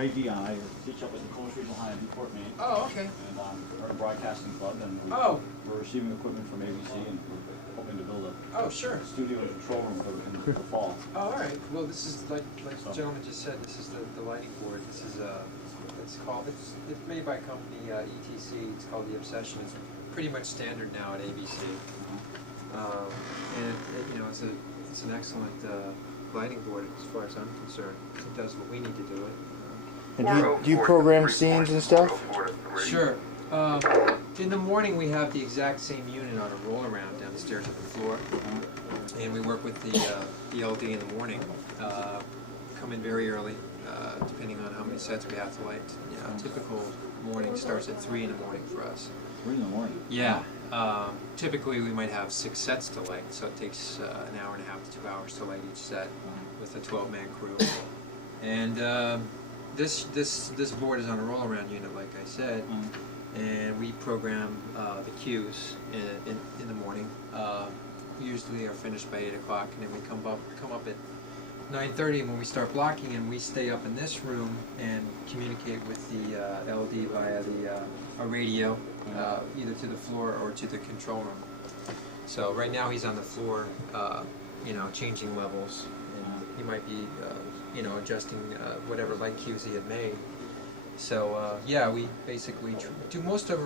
Dion. I teach up at the Coast Regional High in Newport, Maine. Oh, okay. And we're a broadcasting club, and we're receiving equipment from ABC, and we're hoping to build a studio and control room in the fall. Oh, all right. Well, this is like the gentleman just said. This is the lighting board. This is it's made by a company ETC. It's called the Obsession. It's pretty much standard now at ABC. And it's an excellent lighting board as far as I'm concerned. It does what we need to do it. And do you program scenes and stuff? Sure. In the morning we have the exact same unit on a roll around downstairs at the floor, and we work with the LD in the morning. Come in very early, depending on how many sets we have to light. Typical morning starts at 3 in the morning for us. 3 in the morning? Yeah. Typically we might have 6 sets to light, so it takes an hour and a half to 2 hours to light each set with a 12-man crew. And this board is on a roll-around unit, like I said, and we program the cues in the morning. Usually are finished by 8 o'clock, and then we come up at 9:30 when we start blocking, and we stay up in this room and communicate with the LD via a radio, either to the floor or to the control room. So right now he's on the floor, changing levels, and he might be, adjusting whatever light cues he had made. So we basically do most of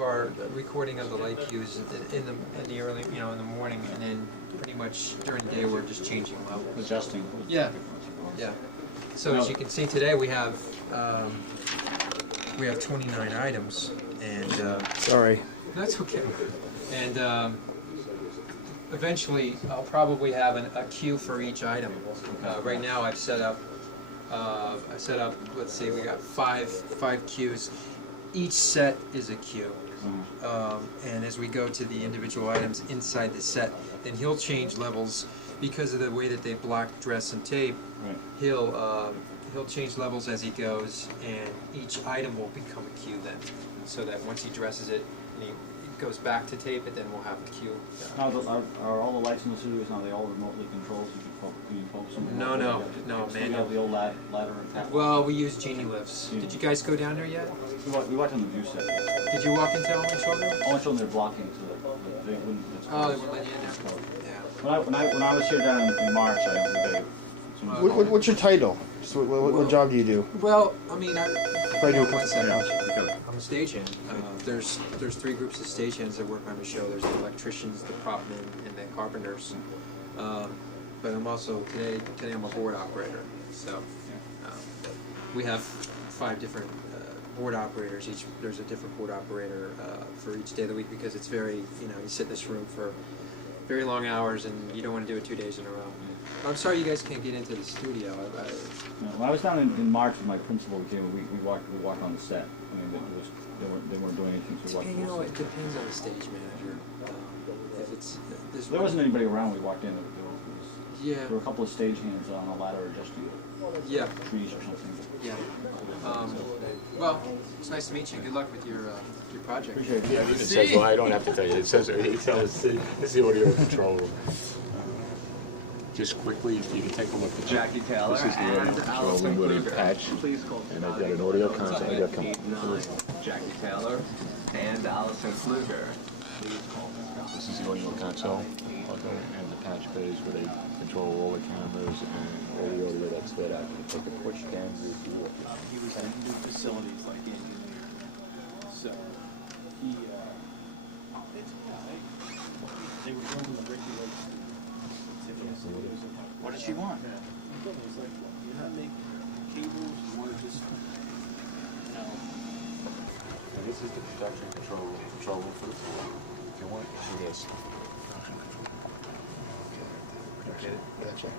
our recording of the light cues in the early, in the morning, and then pretty much during the day we're just changing levels. Adjusting. Yeah. Yeah. So as you can see today, we have 29 items, and sorry. That's okay. And eventually, I'll probably have a queue for each item. Right now, I've set up. Let's see, we got five queues. Each set is a queue. And as we go to the individual items inside the set, then he'll change levels because of the way that they block, dress, and tape. Right. He'll change levels as he goes, and each item will become a queue then, so that once he dresses it, and he goes back to tape it, then we'll have the queue. Are all the lights in the studios now? They all remotely controlled? Can you focus them? No, man. You have the old ladder and tap. Well, we use genie lifts. Did you guys go down there yet? We walked on the view set. Did you walk into Elementary Children? Elementary Children, they're blocking, so they wouldn't. Oh, they wouldn't let you in there. Yeah. When I was here down in March, What's your title? So what job do you do? Well, I mean, I'm a stagehand. There's 3 groups of stagehands that work on the show. There's the electricians, the prop men, and the carpenters. But I'm also today I'm a board operator. So we have 5 different board operators. There's a different board operator for each day of the week, because it's very, you sit in this room for very long hours, and you don't want to do it 2 days in a row. I'm sorry you guys can't get into the studio. When I was down in March with my principal, we walked on the set. I mean, they weren't doing anything. So we walked it depends on the stage manager. There wasn't anybody around. We walked in. There were a couple of stagehands on a ladder adjusting trees or something. Yeah. Well, it's nice to meet you. Good luck with your project. Appreciate it. Yeah, it says, well, I don't have to tell you. It says, this is the audio control room. Just quickly, if you can take a look at Jackie Taylor this is the audio control room with a patch, and I've got an audio console. I got Jackie Taylor and Allison Kluger. This is the audio console, and the patch bays where they control all the cameras and all the audio that's fed out. You take the push cams. He was at new facilities like the engineer. So he, they were building the regulations. What did she want? Yeah. He told me, he's like, you're not making cables, you want to just, And this is the production control room for the floor. If you want, see this. Okay, gotcha.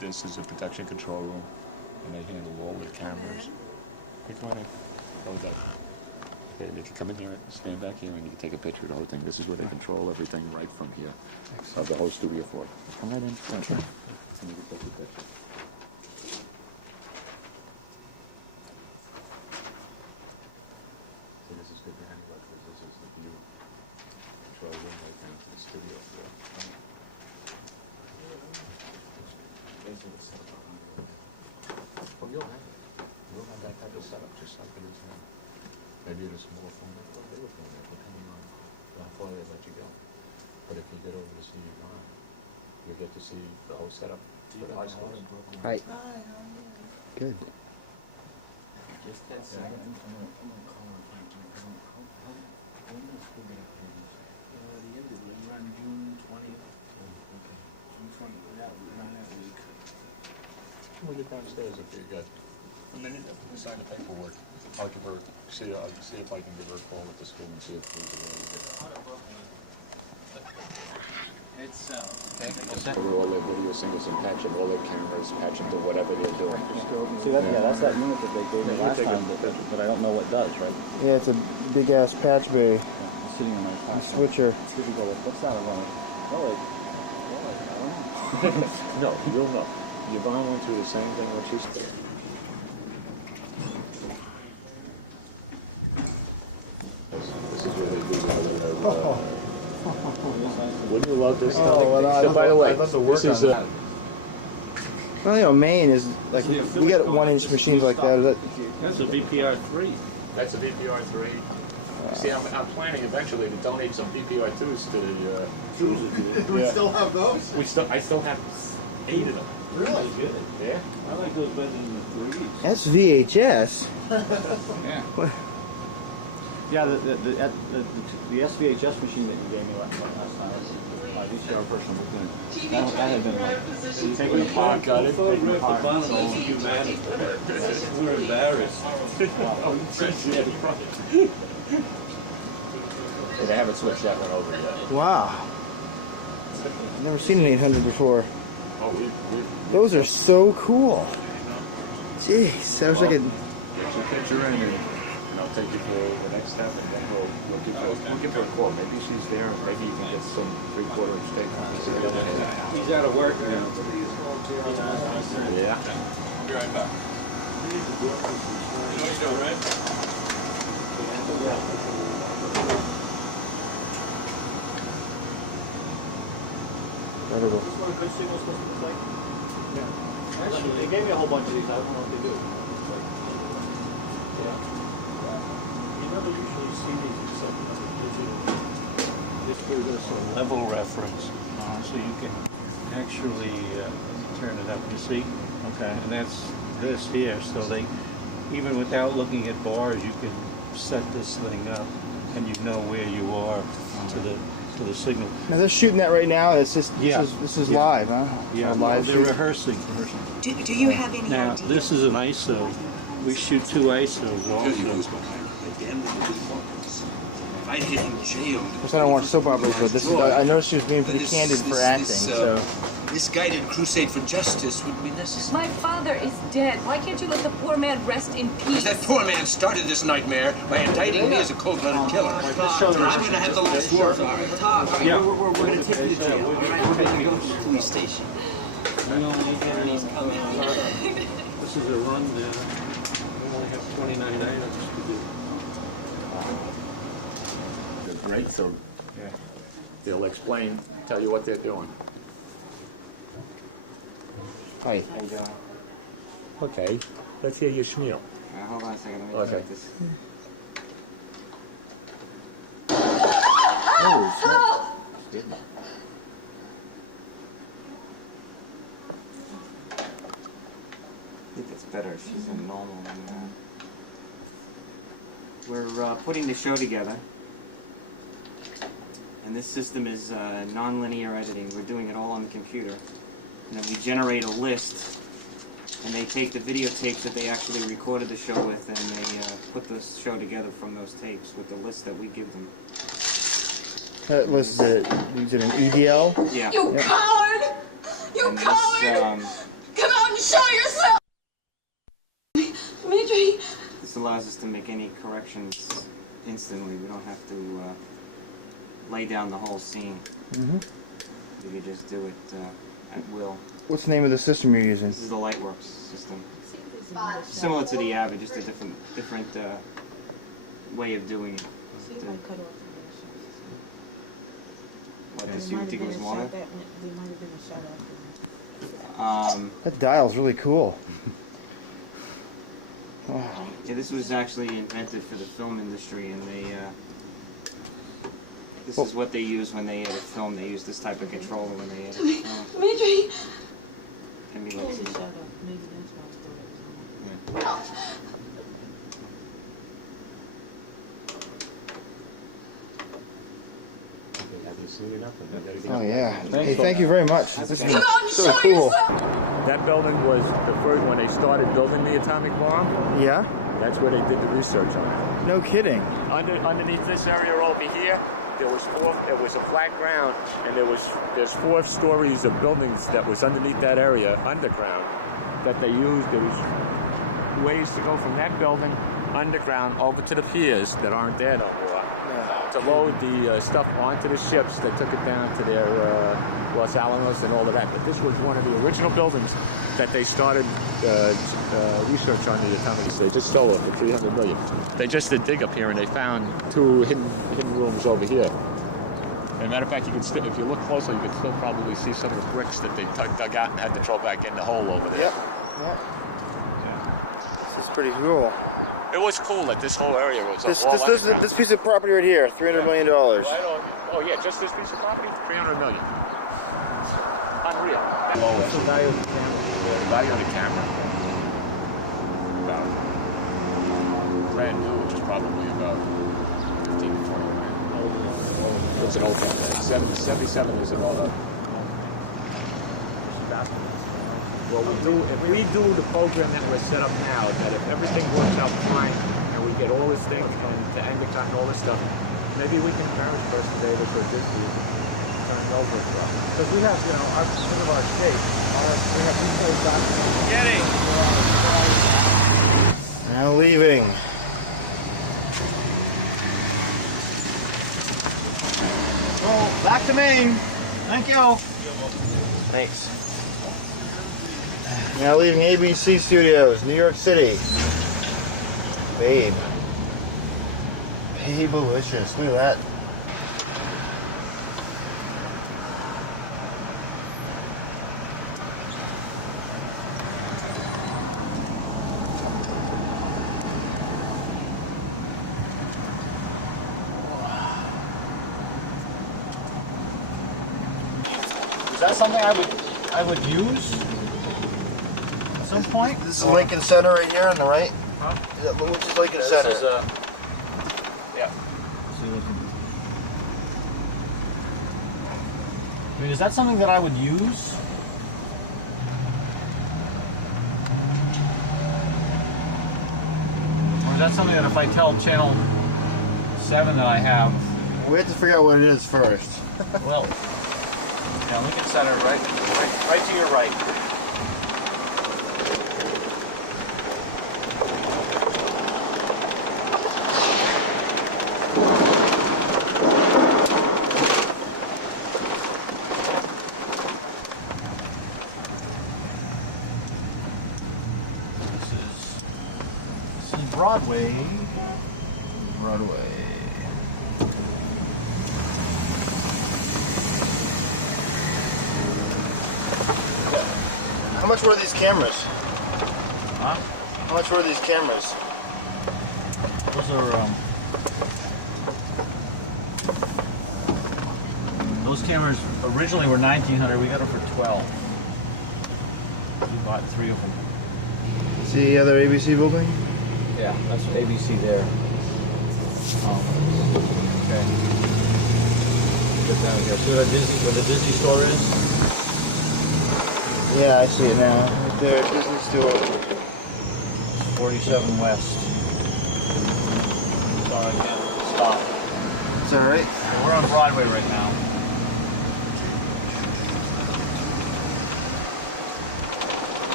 This is a production control room, and they handle all the cameras. Hey, come on in. Hold that. Okay, they can come in here, stand back here, and you can take a picture of the whole thing. This is where they control everything right from here, of the whole studio floor. Come right in front, and you can take a picture. So this is good to handle, because this is the view control room right down to the studio floor. Well, you'll have that type of setup, just like it is now. Maybe it is more format than they were format, depending on how far they let you go. But if you get over to CE9, you get to see the whole setup for the high school. Hi. Good. Just that second. The end of it, around June 20th. June 20th, around that week. We'll get downstairs if you got a minute to sign the paperwork. I'll give her, see if I can give her a call at the school and see if there's available. It's, All their video singles and patch them, all their cameras, patch them to whatever they're doing. See, that's that unit that they gave me last time, but I don't know what does, right? Yeah, it's a big ass patch bay. Sitting on my car. Switcher. What's that around? No, you'll know. Yvonne went through the same thing when she's there. This is where they do the wouldn't you love this stuff? So by the way, this is Well, Maine is like, we got 1-inch machines like that. That's a VPR3. That's a VPR3. See, I'm planning eventually to donate some VPR2s to the. Do we still have those? I still have 8 of them. Really? Good. Yeah. I like those better than the 3s. That's VHS. Yeah. What? Yeah, the SVHS machine that you gave me last time, VCR person was good. That had been like taken apart, taken apart. We're embarrassed. They haven't switched that one over yet. Wow. I've never seen an 800 before. Oh, Those are so cool. Jeez, I wish I could. Get your picture in and I'll take you through the next step and then we'll give her a call. Maybe she's there. Maybe you can get some 3/4 inch tape. He's out of work now. Yeah. I'll be right back. You know what you're doing, right? Incredible. This one a good signal supposed to look like? Yeah. Actually, they gave me a whole bunch of these. I don't know what they do. Yeah. You never usually see these except digital. This gives us a level reference, so you can actually turn it up. You see? Okay. And that's this here. So they, even without looking at bars, you can set this thing up, and you know where you are to the signal. Now they're shooting that right now. It's just this is live, huh? Yeah, live. they're rehearsing. Do you have any Now idea? this is an ISO. We shoot 2 ISOs also. Of course, I don't watch soap operas, but this is, I noticed she was being pretty candid for acting. So This guided crusade for justice would be necessary. My father is dead. Why can't you let the poor man rest in peace? That poor man started this nightmare by indicting me as a cold-blooded killer. I'm going to have the last word. Yeah, we're going to take you to jail. All right, we're going to go to the police station. He's coming. This is a run. We only have 29 items to do. They're great, so they'll explain, tell you what they're doing. Hi. How you doing? Okay, let's hear your schmeal. Hold on a second. Let me Okay. check this. I think it's better if she's in normal. We're putting the show together. And this system is non-linear editing. We're doing it all on the computer. And then we generate a list, and they take the videotapes that they actually recorded the show with, and they put the show together from those tapes with the list that we give them. that was is it an EDL? Yeah. You Yep. coward! You And coward! this, Come out and show yourself! Dimitri! this allows us to make any corrections instantly. We don't have to lay down the whole scene. Mm-hmm. We can just do it at will. What's the name of the system you're using? This is the Lightworks system. Similar to the Avid, just a different way of doing it. What, this you think it was longer? That dial's really cool. Wow. Yeah, this was actually invented for the film industry, and they this is what they use when they edit film. They use this type of controller when they edit film. Dimitri! Let me look. Oh yeah. Hey, thank you very much. This has been so cool. That building was the first, when they started building the atomic bomb, Yeah? that's where they did the research on it. No kidding. Underneath this area over here, there was a flat ground, and there's 4 stories of buildings that was underneath that area, underground, that they used. There was ways to go from that building underground over to the piers that aren't there no more, to load the stuff onto the ships that took it down to their Los Alamos and all of that. But this was one of the original buildings that they started research on the atomic. They just sold it for $300 million. They just did dig up here, and they found 2 hidden rooms over here. As a matter of fact, you can still, if you look closely, you can still probably see some of the bricks that they dug out and had to throw back in the hole over there. Yep. Yep. This is pretty cool. It was cool that this whole area was This piece of property right here, $300 million. Right on. Oh yeah, just this piece of property, $300 million. Unreal. What's the value of the camera? The value of the camera, about brand new, which is probably about 15 before I ran. It was an old campaign. 77 is an old. Well, if we do the program that we're set up now, that if everything works out fine and we get all this thing and to Endicott and all this stuff, maybe we can encourage First Davis or Disney to turn it over to us. Because we have, because of our state, we have people documenting. Getting. Now leaving. Well, back to Maine. Thank you. Thanks. Now leaving ABC Studios, New York City. Babe. Babe-alicious. Look at that. Is that something I would use at some point? This is Lincoln Center right here on the right. Huh? Which is Lincoln Center? This is, yeah. I mean, is that something that I would use? Or is that something that if I tell Channel 7 that I have... We have to figure out what it is first. Well, yeah, Lincoln Center, right to your right. This is Broadway. Broadway. How much were these cameras? Huh? How much were these cameras? Those are, those cameras originally were $1,900. We got them for $1,200. We bought 3 of them. See the other ABC building? Yeah, that's ABC there. Okay. Get down here. See where the Disney store is? Yeah, I see it now. Right there, Disney store. 47 West. Sorry, I can't stop. It's alright. Yeah, we're on Broadway right now.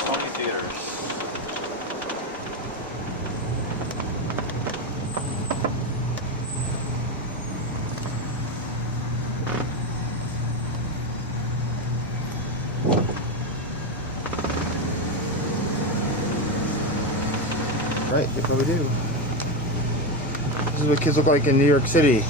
Sony Theaters. Right, they probably do. This is what kids look like in New York City.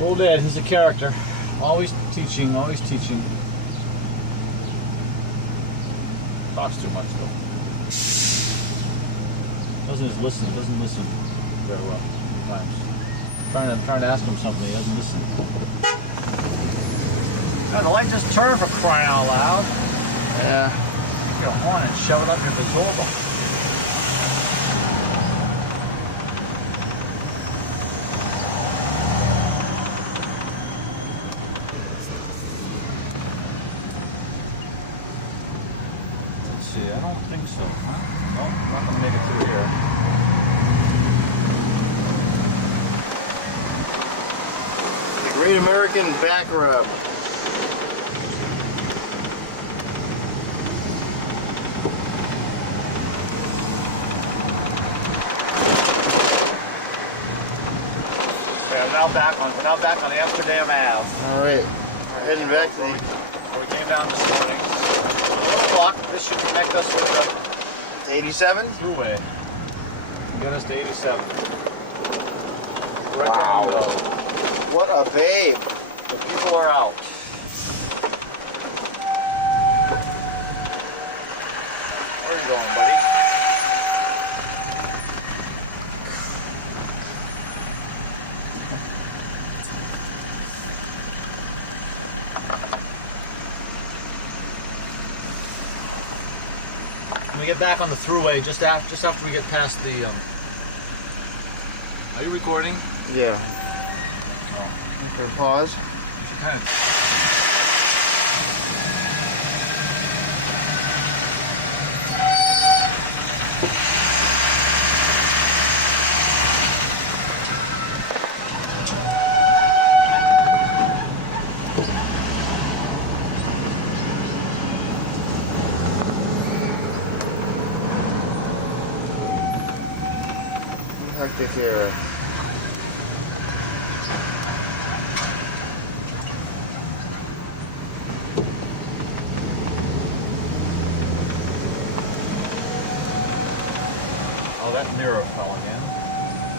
Old Ed, he's a character. Always teaching, always teaching. Talks too much though. Doesn't listen very well sometimes. Trying to ask him something, he doesn't listen. God, the light just turned for crying out loud. Yeah. Get a horn and shove it up your bazooka. Let's see, I don't think so. Huh? No, not gonna make it through here. Great American Back Rub. Okay, we're now back on the Amsterdam Ave. Alright. We're heading back to the... Where we came down this morning. 1 o'clock. This should connect us with the 87? Thruway. Get us to 87. Wow. What a babe. The people are out. Where are you going, buddy? we get back on the thruway, just after we get past the. Are you recording? Yeah. Oh. For pause. You should kind of. Hectic here. Oh, that mirror fell again.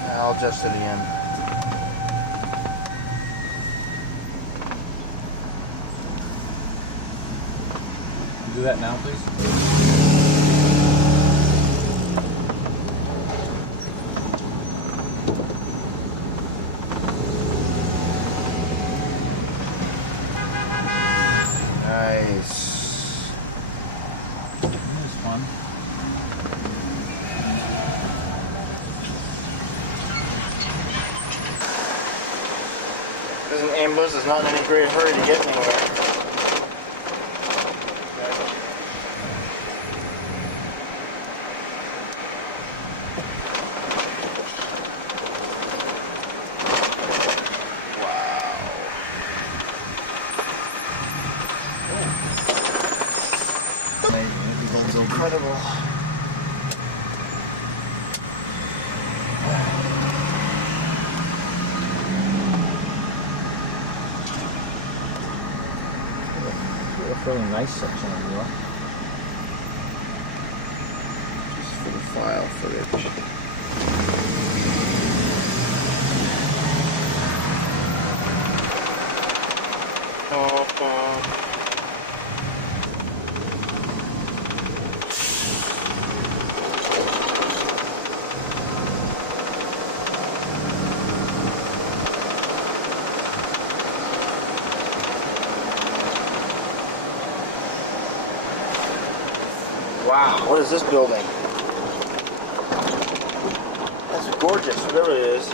Yeah, I'll adjust to the end. Do that now, please. Nice. That was fun. There's an ambulance. There's not in any great hurry to get anywhere. It's incredible. A fairly nice section of the rock. Just for the file footage. Wow, what is this building? That's gorgeous, whatever it is.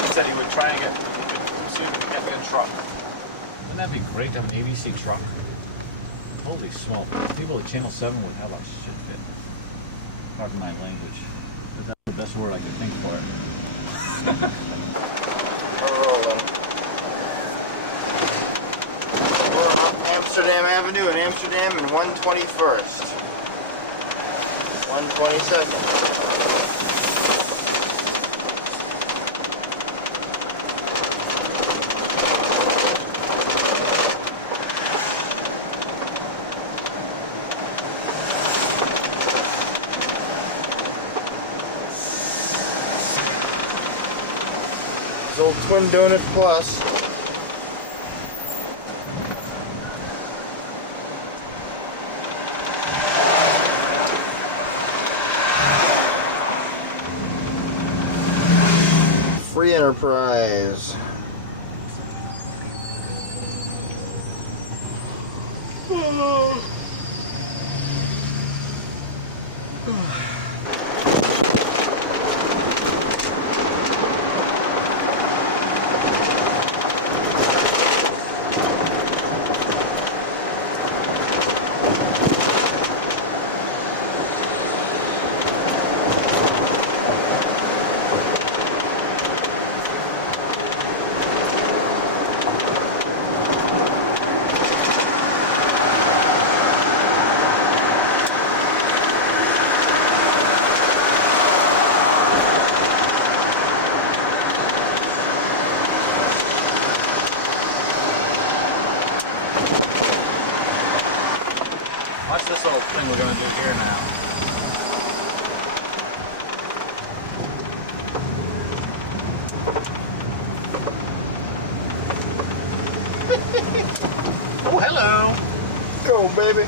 He said he would try and see if we could get me a truck. Wouldn't that be great to have an ABC truck? Holy smoke. People at Channel 7 would have a shit fit. Pardon my language. But that's the best word I could think for it. We're rolling. We're up Amsterdam Avenue in Amsterdam and 121st. 122nd. Old Twin Donut Plus. Free enterprise. Watch this little thing we're going to do here now. Oh, hello. Go, baby.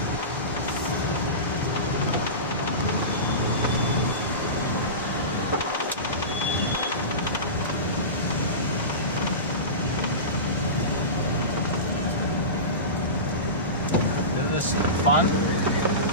Isn't this fun.